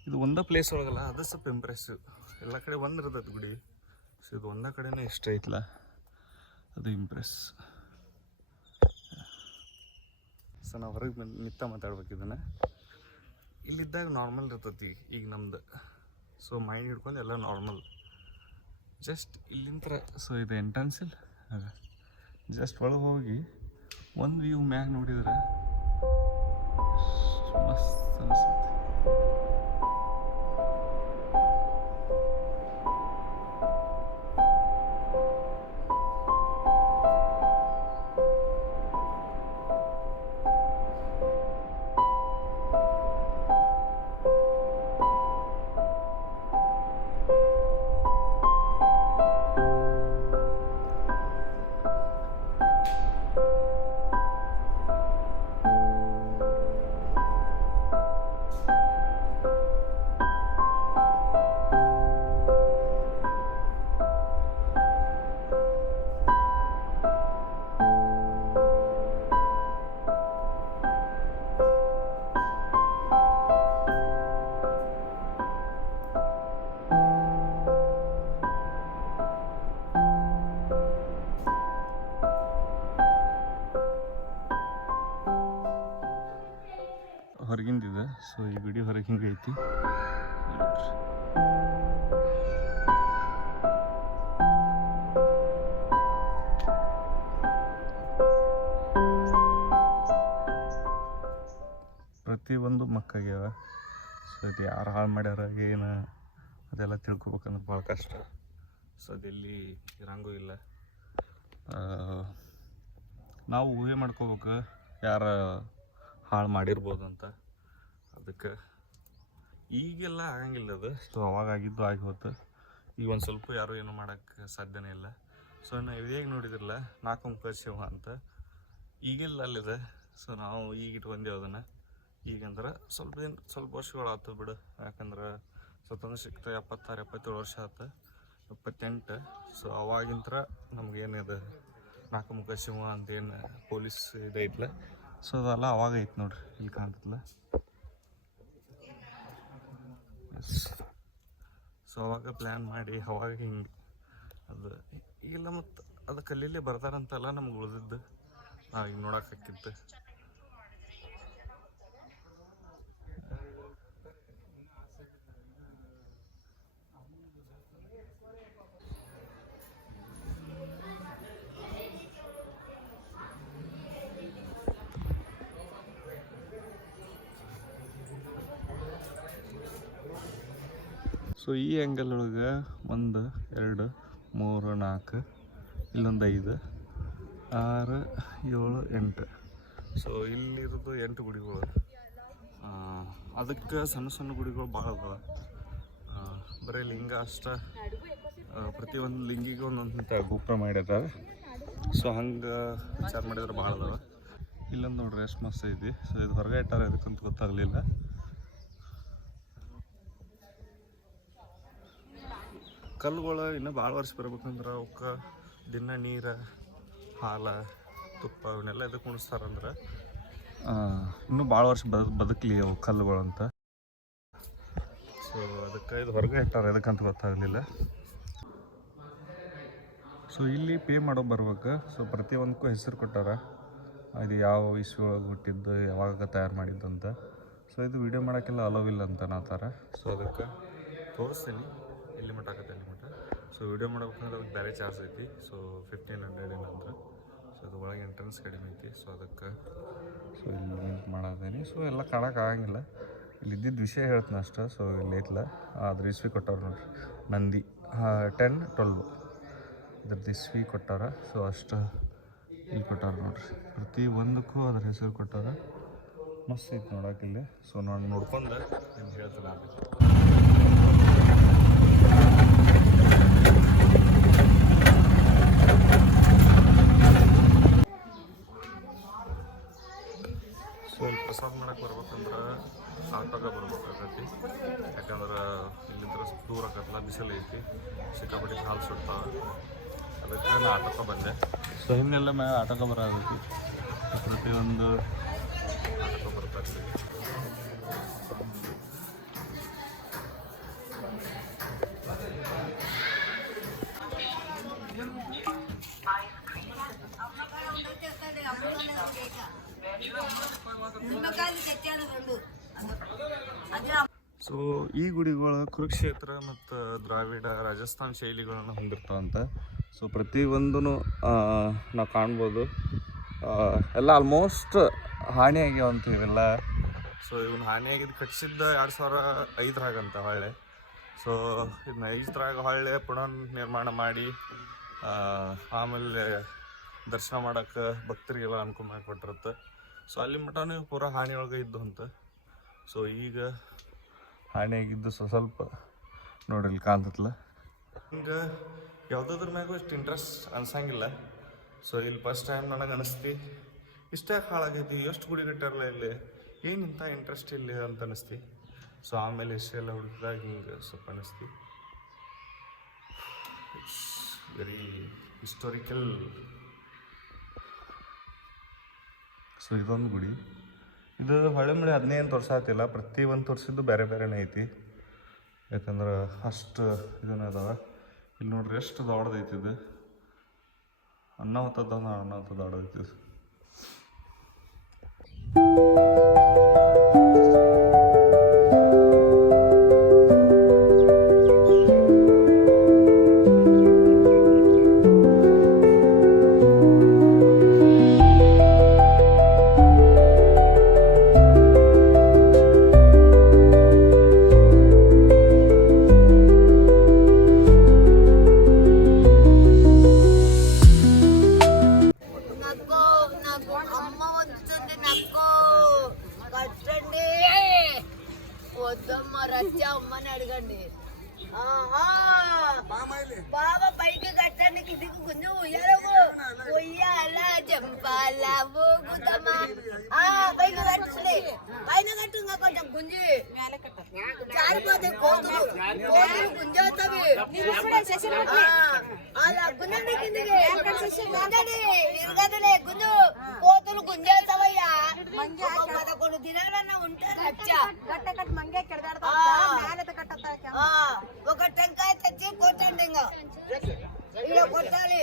ಇದು ಒಂದೇ ಪ್ಲೇಸ್ ಒಳಗಲ್ಲ, ಅದು ಸ್ವಲ್ಪ ಇಂಪ್ರೆಸಿವ್. ಎಲ್ಲ ಕಡೆ ಒಂದಿರ್ತೈತೆ ಗುಡಿ, ಸೊ ಇದು ಒಂದೇ ಕಡೆನೇ ಇಷ್ಟ ಐತಲ್ಲ, ಅದು ಇಂಪ್ರೆಸ್. ಸೊ ನಾವು ಹೊರಗೆ ನಿಂತ ಮಾತಾಡ್ಬೇಕು ಇದನ್ನು. ಇಲ್ಲಿದ್ದಾಗ ನಾರ್ಮಲ್ ಇರ್ತೈತಿ ಈಗ ನಮ್ದು. ಸೊ ಮೈಂಡ್ ಹಿಡ್ಕೊಂಡು ಎಲ್ಲ ನಾರ್ಮಲ್. ಜಸ್ಟ್ ಇಲ್ಲಿಂತ್ರ ಸೊ ಇದು ಎಂಟ್ರೆನ್ಸ್ ಇಲ್ಲ, ಜಸ್ಟ್ ಒಳಗೆ ಹೋಗಿ ಒಂದು ವ್ಯೂ ಮ್ಯಾಗ ನೋಡಿದ್ರೆ ಮಸ್ತ್ ಅನಿಸುತ್ತೆ. ಹೊರಗಿಂದಿದೆ. ಸೊ ಈ ಗುಡಿ ಹೊರಗೆ ಹಿಂಗೈತಿ. ಪ್ರತಿಯೊಂದು ಮಕ್ಕಾಗ್ಯಾವ. ಸೊ ಅದು ಯಾರು ಹಾಳು ಮಾಡ್ಯಾರ ಏನು ಅದೆಲ್ಲ ತಿಳ್ಕೊಬೇಕಂದ್ರೆ ಭಾಳ ಕಷ್ಟ. ಸೊ ಅದೆಲ್ಲಿ ಇರಂಗೂ ಇಲ್ಲ. ನಾವು ಊಹೆ ಮಾಡ್ಕೋಬೇಕು ಯಾರು ಹಾಳು ಮಾಡಿರ್ಬೋದು ಅಂತ. ಅದಕ್ಕೆ ಈಗೆಲ್ಲ ಆಗಂಗಿಲ್ಲ ಅದು. ಸೊ ಅವಾಗ ಆಗಿದ್ದು ಆಗಿ ಹೋತು. ಈಗ ಒಂದು ಸ್ವಲ್ಪ ಯಾರೂ ಏನೂ ಮಾಡೋಕ್ಕೆ ಸಾಧ್ಯನೇ ಇಲ್ಲ. ಸೊ ನಾವು ಹೇಗೆ ನೋಡಿದ್ರಲ್ಲ 4 ಮುಖ ಶಿವ ಅಂತ, ಈಗೆಲ್ಲ ಅಲ್ಲಿದೆ. ಸೊ ನಾವು ಈಗ ಇಟ್ಕೊಂಡೇವು ಅದನ್ನು. ಈಗಂದ್ರೆ ಸ್ವಲ್ಪ ವರ್ಷಗಳು ಆಯ್ತು ಬಿಡು, ಯಾಕಂದ್ರೆ ಸ್ವತಂತ್ರ ಸಿಕ್ತು 76-77 ವರ್ಷ ಆಯ್ತು, 78. ಸೊ ಅವಾಗಿಂತ್ರ ನಮಗೇನಿದೆ 4 ಮುಖ ಶಿವ ಅಂತೇನು ಪೊಲೀಸ್ ಇದೈತ್ಲ, ಸೊ ಅದೆಲ್ಲ ಅವಾಗ ಐತೆ ನೋಡ್ರಿ, ಇಲ್ಲಿ ಕಾಣ್ತಲ್ಲ. ಸೊ ಅವಾಗ ಪ್ಲ್ಯಾನ್ ಮಾಡಿ ಅವಾಗ ಹಿಂಗೆ ಅದು ಈಗೆಲ್ಲ ಮತ್ತು ಅದು ಕಲ್ಲಲ್ಲಿ ಬರ್ತಾರಂತೆಲ್ಲ ನಮ್ಗೆ ಉಳಿದಿದ್ದು ನಾವು ಈಗ ನೋಡೋಕ್ಕಾಕಿತ್ತು. ಸೊ ಈ ಆ್ಯಂಗಲ್ ಒಳಗೆ 1 2 3 4 ಇಲ್ಲೊಂದು 5 6 7 8. ಸೊ ಇಲ್ಲಿರೋದು 8 ಗುಡಿಗಳು. ಅದಕ್ಕೆ ಸಣ್ಣ ಸಣ್ಣ ಗುಡಿಗಳು ಭಾಳ ಅದಾವ. ಬರೀ ಲಿಂಗ ಅಷ್ಟ, ಪ್ರತಿಯೊಂದು ಲಿಂಗಿಗೆ ಒಂದೊಂದು ಗೋಪುರ ಮಾಡ್ಯಾರ. ಸೊ ಹಂಗೆ ವಿಚಾರ ಮಾಡಿದ್ರೆ ಭಾಳ ಅದಾವ. ಇಲ್ಲೊಂದು ನೋಡ್ರಿ ಎಷ್ಟು ಮಸ್ತ್ ಐತಿ. ಸೊ ಇದು ಹೊರಗೆ ಇಟ್ಟಾರ, ಅದಕ್ಕಂತ ಗೊತ್ತಾಗಲಿಲ್ಲ. ಕಲ್ಲುಗಳು ಇನ್ನೂ ಭಾಳ ವರ್ಷ ಬರ್ಬೇಕಂದ್ರೆ ಅವಕ್ಕೆ ದಿನ ನೀರು, ಹಾಲು, ತುಪ್ಪ ಇವನ್ನೆಲ್ಲ ಇದಕ್ಕೆ ಉಣಿಸ್ತಾರಂದ್ರೆ ಇನ್ನೂ ಭಾಳ ವರ್ಷ ಬದುಕಲಿ ಅವು ಕಲ್ಲುಗಳಂತ. ಸೊ ಅದಕ್ಕೆ ಇದು ಹೊರಗೆ ಇಟ್ಟಾರ, ಅದಕ್ಕಂತ ಗೊತ್ತಾಗಲಿಲ್ಲ. ಸೊ ಇಲ್ಲಿ ಪೇ ಮಾಡೋ ಬರ್ಬೇಕು. ಸೊ ಪ್ರತಿಯೊಂದಕ್ಕೂ ಹೆಸರು ಕೊಟ್ಟಾರ, ಇದು ಯಾವ ಇಸ್ವಿ ಒಳಗೆ ಹುಟ್ಟಿದ್ದು, ಯಾವಾಗ ತಯಾರು ಮಾಡಿದ್ದು ಅಂತ. ಸೊ ಇದು ವೀಡಿಯೋ ಮಾಡೋಕ್ಕೆಲ್ಲ ಅಲೋವಿಲ್ಲ ಅಂತ ಅನ್ನತ್ತಾರ. ಸೊ ಅದಕ್ಕೆ ತೋರಿಸ್ತೀನಿ ಎಲ್ಲಿ ಮಟ್ಟ ಆಗತ್ತೆ ಅಲ್ಲಿ ಮಟ್ಟ. ಸೊ ವೀಡಿಯೋ ಮಾಡ್ಬೇಕಂದ್ರೆ ಅದಕ್ಕೆ ಬೇರೆ ಚಾರ್ಜ್ ಐತಿ. ಸೊ 1500 ಏನಂದ್ರೆ. ಸೊ ಅದು ಒಳಗೆ ಎಂಟ್ರೆನ್ಸ್ ಕಡಿಮೆ ಐತಿ. ಸೊ ಅದಕ್ಕೆ ಸೊ ಇಲ್ಲಿ ಮಾಡೋದೇನಿ. ಸೊ ಎಲ್ಲ ಕಾಣೋಕ್ಕಾಗಂಗಿಲ್ಲ, ಇಲ್ಲಿ ಇದ್ದಿದ್ದು ವಿಷಯ ಹೇಳ್ತೀನಿ ಅಷ್ಟೇ. ಸೊ ಇಲ್ಲಿ ಐತಲ್ಲ ಅದ್ರ ಇಸ್ವಿ ಕೊಟ್ಟವ್ರು ನೋಡ್ರಿ, ನಂದಿ 10-12 ಇದ್ರದ್ದು ಇಸ್ವಿ ಕೊಟ್ಟಾರ. ಸೊ ಅಷ್ಟು ಇಲ್ಲಿ ಕೊಟ್ಟಾರ ನೋಡ್ರಿ. ಪ್ರತಿ ಒಂದಕ್ಕೂ ಅದ್ರ ಹೆಸರು ಕೊಟ್ಟಾರ. ಮಸ್ತ್ ಐತೆ ನೋಡೋಕಿಲ್ಲಿ. ಸೊ ನಾನು ನೋಡ್ಕೊಂಡು ನಿಮ್ಗೆ ಹೇಳ್ತೀನಿ ಅಲ್ಲಿ. ಸೊ ಇಲ್ಲಿ ಪ್ರಸಾದ ಮಾಡಕ್ಕೆ ಬರ್ಬೇಕಂದ್ರೆ ಆಟೋಗೆ ಬರ್ಬೇಕಾಗೈತಿ. ಯಾಕಂದ್ರೆ ಇಲ್ಲಿಂದ ದೂರ ಆಗತ್ತಲ್ಲ, ಬಿಸಿಲು ಐತಿ, ಸಿಕ್ಕಾಪಟ್ಟಿ ಕಾಲು ಸುಡ್ತಾವೆ. ಅದಕ್ಕೆ ನಾನು ಆಟೋಕ್ಕೆ ಬಂದೆ. ಸೊ ಹಿಂಗೆಲ್ಲ ಮ್ಯಾಗ ಆಟೋಕ್ಕೆ ಬರೋದೈತಿ. ಪ್ರತಿಯೊಂದು ಆಟೋಕ್ಕೆ ಬರ್ತಾ ಇರ್ತೀವಿ. ಸೊ ಈ ಗುಡಿಗಳು ಕುರುಕ್ಷೇತ್ರ ಮತ್ತು ದ್ರಾವಿಡ ರಾಜಸ್ಥಾನ್ ಶೈಲಿಗಳನ್ನು ಹೊಂದಿರ್ತಾವಂತ. ಸೊ ಪ್ರತಿಯೊಂದೂ ನಾವು ಕಾಣ್ಬೋದು. ಎಲ್ಲ ಆಲ್ಮೋಸ್ಟ್ ಹಾನಿಯಾಗ್ಯಾವಂತ ಇವೆಲ್ಲ. ಸೊ ಇವನ್ನ ಹಾನಿಯಾಗಿದ್ದು ಕಟ್ಟಿಸಿದ್ದ 2005 ಹೊಳ್ಳೆ. ಸೊ ಇದನ್ನ 5 ಹೊಳ್ಳೆ ಪುನಃ ನಿರ್ಮಾಣ ಮಾಡಿ ಆಮೇಲೆ ದರ್ಶನ ಮಾಡೋಕ್ಕೆ ಭಕ್ತರಿಗೆಲ್ಲ ಅನುಕೂಲ ಮಾಡಿಕೊಟ್ಟಿರುತ್ತೆ. ಸೊ ಅಲ್ಲಿ ಮಟನೂ ಪೂರ ಹಾನಿಯೊಳಗೆ ಇದ್ದು ಅಂತ. ಸೊ ಈಗ ಹಾನಿಯಾಗಿದ್ದು ಸ್ವಲ್ಪ ನೋಡ್ರಿ ಇಲ್ಲಿ ಕಾಣ್ತತ್ಲ. ಹಿಂಗೆ ಯಾವುದಾದ್ರ ಮ್ಯಾಗೂ ಇಷ್ಟು ಇಂಟ್ರೆಸ್ಟ್ ಅನ್ಸಂಗಿಲ್ಲ. ಸೊ ಇಲ್ಲಿ ಫಸ್ಟ್ ಟೈಮ್ ನನಗೆ ಅನಿಸ್ತಿ ಇಷ್ಟೇ ಹಾಳಾಗೈತಿ, ಎಷ್ಟು ಗುಡಿ ಕಟ್ಟಾರಲ್ಲ ಇಲ್ಲಿ, ಏನು ಇಂಥ ಇಂಟ್ರೆಸ್ಟ್ ಇಲ್ಲಿ ಅಂತ ಅನಿಸ್ತಿ. ಸೊ ಆಮೇಲೆ ಇಷ್ಟೆಲ್ಲ ಹುಡುಕಿದಾಗ ಹಿಂಗೆ ಸ್ವಲ್ಪ ಅನಿಸ್ತಿ. It's very historical. ಸೊ ಇದೊಂದು ಗುಡಿ. ಇದು ಹೊಳೆಮಳೆ 15 ವರ್ಷ ಆಯ್ತಿಲ್ಲ. ಪ್ರತಿ ಒಂದು ತೋರಿಸಿದ್ದು ಬೇರೆ ಬೇರೆನೇ ಐತಿ. ಯಾಕಂದ್ರೆ ಅಷ್ಟು ಇದನ್ನ ಅದಾವ. ಇಲ್ಲಿ ನೋಡ್ರಿ ಎಷ್ಟು ದೊಡ್ಡದೈತಿ ಇದು. ಅನ್ನಾಹುತ ದೊಡ್ಡದೈತಿ. అమ్మని అడగండి. బాబా పైకి కట్టండి, కిందికి గుంజు ఉయ్యాలవు ఉయ్యాల జంపాల ఊగుతమా. పైకి కట్టండి, పైన కట్టు, ఇంకా కొంచెం గుంజి జారిపోతాయి కోతులు, కోతులు గుంజవుతావి. అలా గుంజండి, కిందికి గుంజండి, ఇరగదులే గుంజు, కోతులు గుంజవుతావయ్యా. 11 దినాలన్నా ఉంటారు. ఒక టెంకాయ తెచ్చి కొట్టండి, ఇంకా ఇలా కొట్టాలి.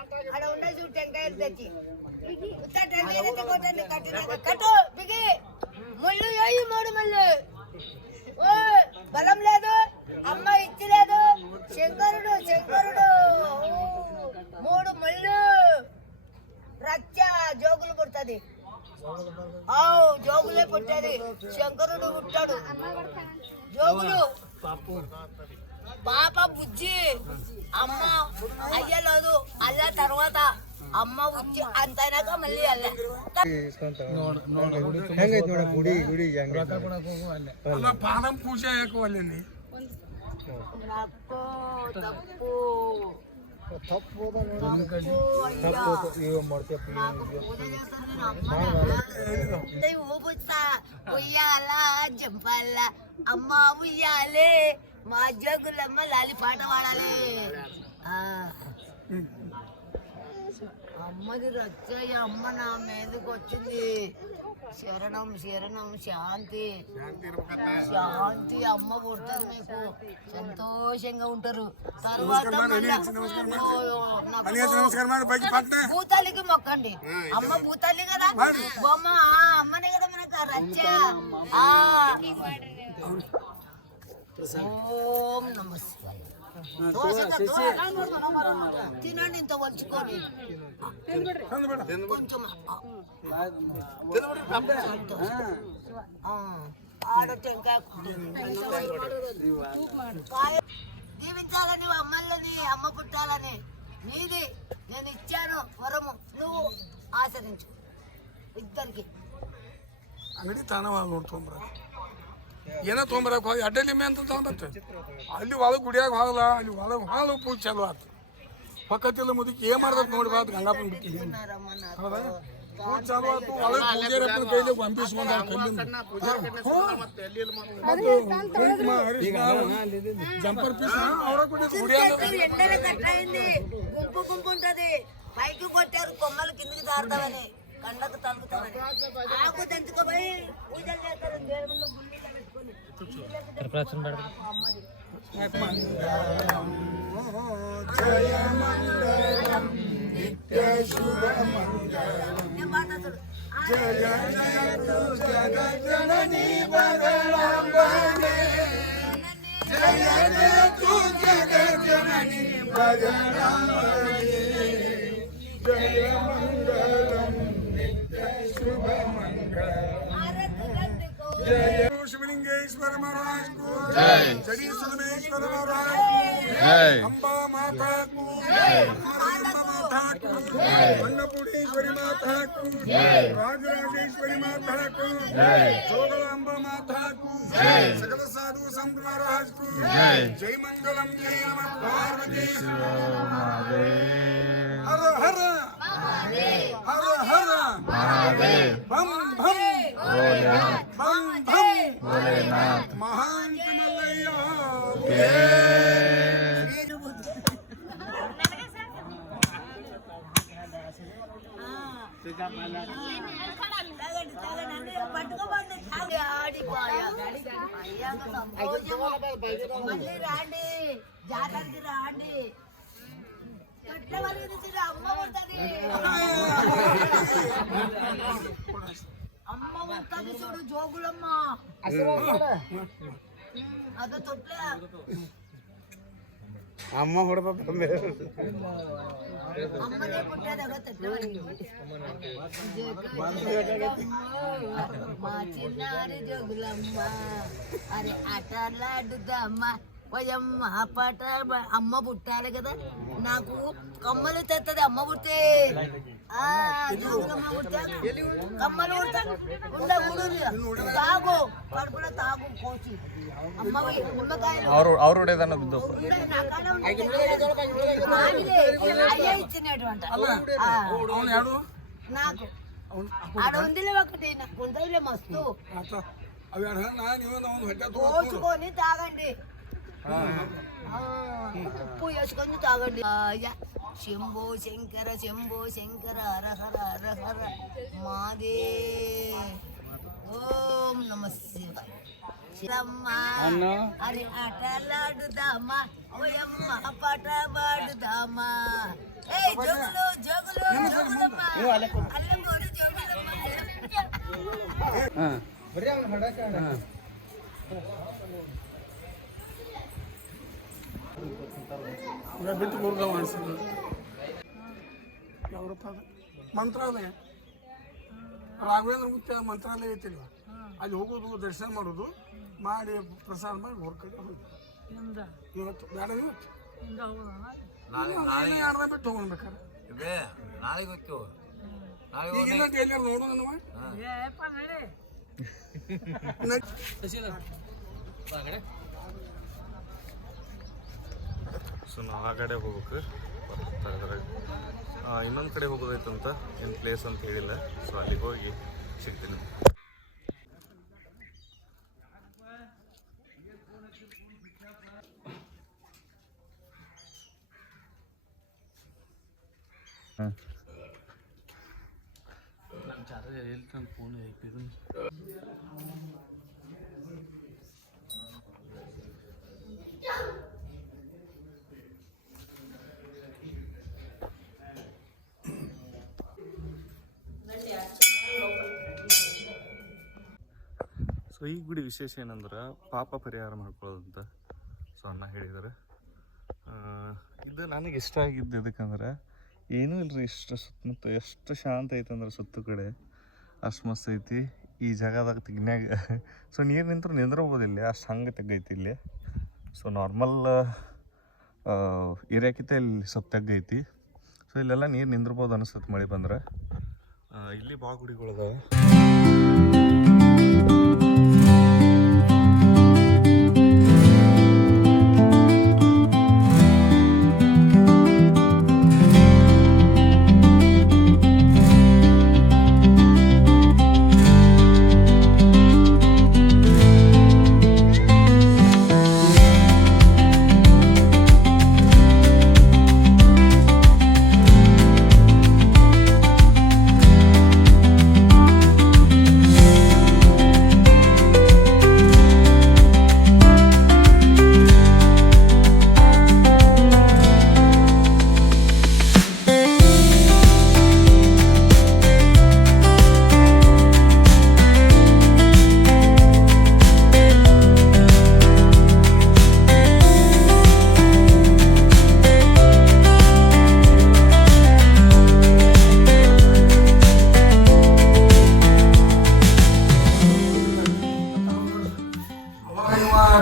అక్కడ ఉండే చూడు టెంకాయలు తెచ్చి టెంకాయ తెచ్చి కొట్టండి. కట్టినాక కట్టు బిగి ముళ్ళు వేయి, 3 ముళ్ళు. బలం లేదు, అమ్మ ఇచ్చలేదు. శంకరుడు 3 ముళ్ళు రచ్చ జోగులు పుడుతుంది. జోగులే పుట్టేది. శంకరుడు పుట్టాడు జోగులు. పాప బుజ్జి, అమ్మ అయ్యలేదు. అల్ల తర్వాత అమ్మ బుజ్జి అంతైనాక మళ్ళీ అల్ల. ಪಾದಂ ಪೂಜೆ ಅಲ್ಲಿ తప్పు ఉయ్యాల జంపాల అమ్మ ఉయ్యాలే, మా జగులమ్మ లాలి పాట పాడాలి. అమ్మది రచ్చయ్య, అమ్మ నా మీదకి వచ్చింది. శరణం శరణం శాంతి శాంతి. అమ్మ పుడుతుంది, మీకు సంతోషంగా ఉంటారు. తర్వాత భూతాలికి మొక్కండి. అమ్మ భూతాలి కదా, బొమ్మ అమ్మనే కదా మనకు రచ్చ. ఓం నమస్కారం. తినండి, ఇంత వంచుకొని ఆడ టెంకాయ దీవించాలని, అమ్మల్ని అమ్మ పుట్టాలని. నీది నేను ఇచ్చాను వరము నువ్వు ఆచరించు ఇద్దరికి ಅಂಗಡಿ ತಾನವಾಗಿ ನೋಡಿ ತೊಂಬ್ರ ಏನೋ ತೊಂಬರಕ್ಕೆ ಹೋಗಿ ಅಡ್ಡಲಿಮ್ಮೆ ಅಂತ ತೊಗೊಂಬತ್ತೆ ಅಲ್ಲಿ ಒಳಗೆ ಗುಡಿಯಾಗ ಹೋಗಲ್ಲ ಅಲ್ಲಿ ಒಳಗೆ ಹಾಲು ಪೂಜೆ ಚಾಲು ಆಯ್ತು ಪಕ್ಕತ್ತಿಲ್ಲ ಮುದುಕಿ ಏನು ಮಾಡ್ದಕ್ಕೆ ನೋಡಿ ಬಾತ್ ಗಂಗಾಪನ ಬಿಟ್ಟು ಹೌದಾ ಪೂಜೆ ಚಾಲು ಆಯ್ತು ಒಳಗೆ ಪೂಜಾರಪ್ಪನ ಕೈಲಿ ವಂಪಿಸ್ಕೊಂಡ ಜಂಪರ್ ಪೀಸ್ ಅವರ ಗುಡಿಯಾಗ ఎండలు కట్టయింది గుంపు గుంపు ఉంటది పైకి కొట్టారు కొమ్మలు కిందికి దారుతావని కండకు తలుగుతావని ఆకు తెంచుకోపోయి పూజలు చేస్తారు దేవుళ్ళు గుండీలో పెట్టుకొని అమ్మది నేను పాట చూడు शिवलिंगेश्वर महाराज को जय जड़ी सुमेश्वर महाराज को जय अंबा माता को अंबा माता को अन्नपूर्णेश्वरी माता को जय राजराजेश्वरी माता को जय जोगलांबा माता को जय सकल साधु संत महाराज को जय जय मंगलम जय नमः पार्वती हर हर हर हर महादेव बम बम बम बम भोलेनाथ महान मल्लయ్య మళ్ళీ రాండి జాతరకి రాండి ఎట్ల వరకు అమ్మ ఉంటుంది అమ్మ ఉంటుంది చూడు జోగులమ్మ అదో తొట్లే అమ్మ కూడా అమ్మనే పుట్టేదగో మా చిన్నారి జోగులమ్మ అరే ఆటలాడుదమ్మ పోయమ్మ పాట అమ్మ పుట్టాలి కదా నాకు కమ్మలు తెత్తది అమ్మ పుట్టే జోగులమ్మ పుట్టాక కమ్మలు పుడతా తాగు కడుపులో తాగు కోసి అమ్మవి నిమ్మకాయలు అయ్యే ఇచ్చినటువంటి నాకు ఆడ ఉందిలే ఒకటి నాకు ఉందిలే మస్తు పోసుకొని తాగండి ఉప్పు వేసుకొని తాగండి శంభో శంకర హర హర హర హర మాదే ఓం నమ శివాయ అరే ఆటలాడుదామా ఓయమ్మ పాట పాడుదామా ఏ జోగులు జోగులు జోగులమ్మ అల్లం గోడు జోగులమ్మ ಬಿಟ್ಟು ಗುರುಗ ಮಾಡಿಸಿದ್ರು ಮಂತ್ರಾಲಯ ರಾಘವೇಂದ್ರ ಮುಖ್ಯ ಮಂತ್ರಾಲಯ ಐತಿಲ್ವ ಅಲ್ಲಿ ಹೋಗೋದು ದರ್ಶನ ಮಾಡೋದು ಮಾಡಿ ಪ್ರಸಾದ ಮಾಡಿ ಹೊರ ಕಡೆ ಹೋಗಿ ಇವತ್ತು ಬೇಡ ಇವತ್ತು ನಾಳೆ ಅರ್ಧ ಬಿಟ್ಟು ಹೋಗ್ಬೇಕಾರೆ ನಾಳೆಗೆ ಹೋಗ್ತೀವಿ ಈಗ ಇನ್ನೊಂದು ಎಲ್ಲಾರು ನೋಡು ನನ್ನ ಸೊ ನಾವು ಆ ಕಡೆ ಹೋಗ್ಬೇಕು ಇನ್ನೊಂದು ಕಡೆ ಹೋಗೋದೈತಂತ ಏನು ಪ್ಲೇಸ್ ಅಂತ ಹೇಳಿಲ್ಲ ಸೊ ಅಲ್ಲಿಗೆ ಹೋಗಿ ಸಿಗ್ತೀನಿ ಫೋನ್ ಸೊ ಈ ಗುಡಿ ವಿಶೇಷ ಏನಂದ್ರೆ ಪಾಪ ಪರಿಹಾರ ಮಾಡ್ಕೊಳ್ಳೋದಂತ ಸೊ ಅಣ್ಣ ಹೇಳಿದ್ದಾರೆ. ಇದು ನನಗೆ ಇಷ್ಟ ಆಗಿದ್ದು ಎದಕ್ಕಂದ್ರೆ ಏನೂ ಇಲ್ಲರಿ, ಇಷ್ಟು ಸುತ್ತಮುತ್ತ ಎಷ್ಟು ಶಾಂತ ಐತಂದ್ರೆ ಸುತ್ತ ಕಡೆ ಅಷ್ಟು ಮಸ್ತ್ ಐತಿ. ಈ ಜಾಗದಾಗ ತೆಗ್ನ್ಯಾಗ ಸೊ ನೀರು ನಿಂತ್ರು ನಿಂದ್ರಬೋದಿಲ್ಲ, ಅಷ್ಟು ಹಂಗೆ ತೆಗ್ಗೈತಿ ಇಲ್ಲಿ. ಸೊ ನಾರ್ಮಲ್ ಏರಿಯಾಕ್ಕಿಂತ ಇಲ್ಲಿ ಸ್ವಲ್ಪ ತೆಗ್ಗೈತಿ. ಸೊ ಇಲ್ಲೆಲ್ಲ ನೀರು ನಿಂದಿರ್ಬೋದು ಅನಿಸ್ತದೆ ಮಳೆ ಬಂದ್ರೆ. ಇಲ್ಲಿ ಭಾಳ ಗುಡಿಗಳದಾವೆ.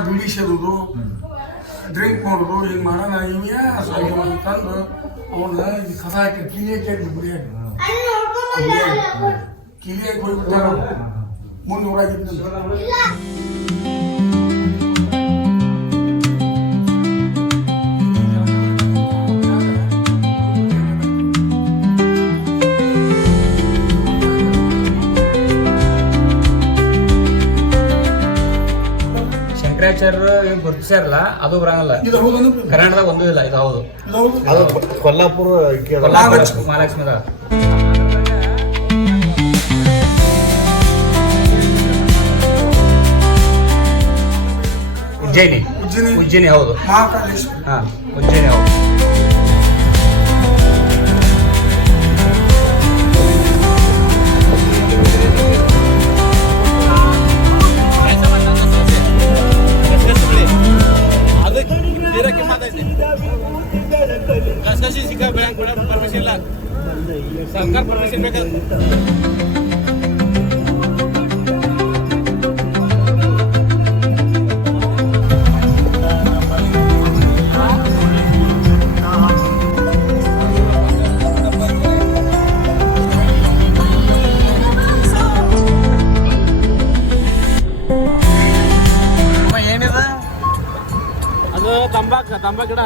ಬೀಡಿ ಸೇದೋದು, ಡ್ರಿಂಕ್ ಮಾಡೋದು, ಹಿಂಗೆ ಮಾಡೋಣ ಇವೇ ತಂದು ಅವನ್ನ ಇದು ಕಸ ಹಾಕಿ ಕಿಲಿಯಾಗಿ ಗುಡಿಯಾಗಿ ಕಿಲಿಯಾಗಿ ಹೋಗ್ಬಿಟ್ಟಾರ ಮುಂದೆ ಹೋಗಿದ್ದು. ಶಂಕರಾಚಾರ್ಯರು ಗುರುತಿಸ್ಯಾರಲ್ಲ ಅದು ಬರಂಗಲ್ಲ, ಇದು ಹೌದನ್ನು ಕರ್ನಾಟಕದಾಗ ಒಂದೂ ಇಲ್ಲ. ಇದು ಹೌದು, ಅದು ಕೊಲ್ಲಾಪುರ ಮಹಾಲಕ್ಷ್ಮಿದ. ಉಜ್ಜಯಿನಿ ಹೌದು. ಮಹಾಕಾಲೇಶ್ವರಿ. ಹಾ, ಉಜ್ಜಯಿನಿ ಹೌದು. ಸರ್ಕಾರ ಪರ್ಮಿಷನ್ ಬೇಕಾದ್ರೆ ಏನಿದೆ ಅದು ತಂಬಾಕು ಗಿಡ.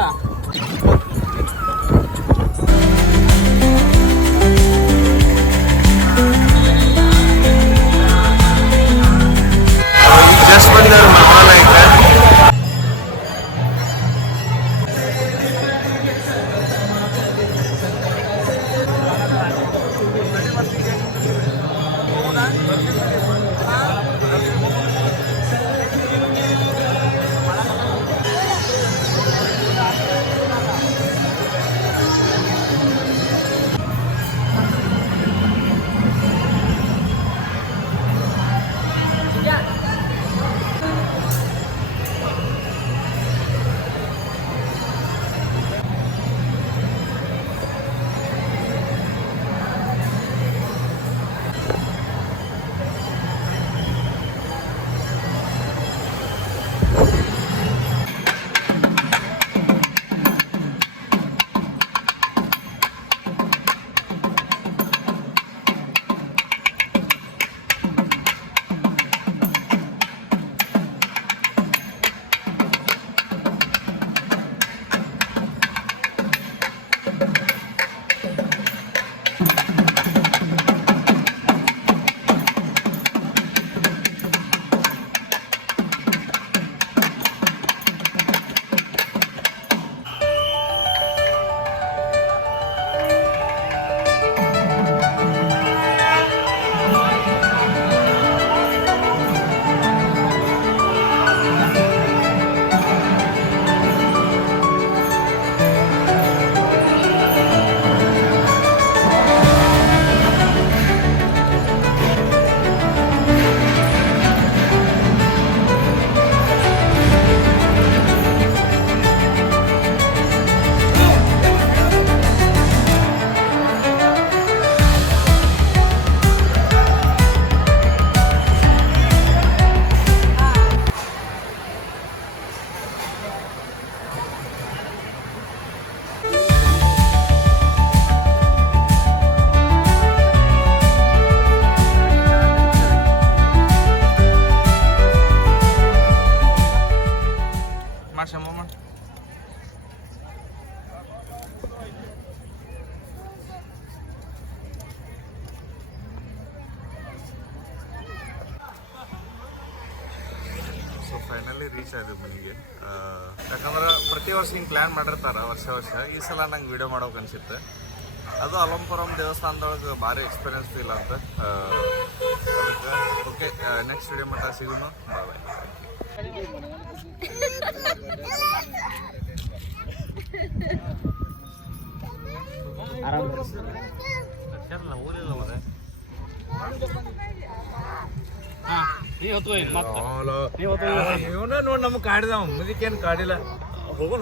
ರೀಚ್ ಆದ್ವಿ ಮನೆಗೆ. ಯಾಕಂದ್ರೆ ಪ್ರತಿ ವರ್ಷ ಹಿಂಗೆ ಪ್ಲ್ಯಾನ್ ಮಾಡಿರ್ತಾರೆ ವರ್ಷ ಈ ಸಲ ನಂಗೆ ವಿಡಿಯೋ ಮಾಡೋಕೆ ಅನ್ಸುತ್ತೆ. ಅದು ಅಲಂಪುರಂ ದೇವಸ್ಥಾನದೊಳಗೆ ಭಾರಿ ಎಕ್ಸ್ಪೀರಿಯನ್ಸ್ ಫೀಲ್ ಅಂತ. ಅದಕ್ಕೆ ಓಕೆ, ನೆಕ್ಸ್ಟ್ ವಿಡಿಯೋ ಮಟ್ಟ ಸಿಗೋಣ. ಬಾಯ್. ಇವನ ನೋಡಿ ನಮ್ಗೆ ಕಾಡಿದ ಮುದಕ್ಕೇನು ಕಾಡಿಲ್ಲ. ಹೋಗೋಣ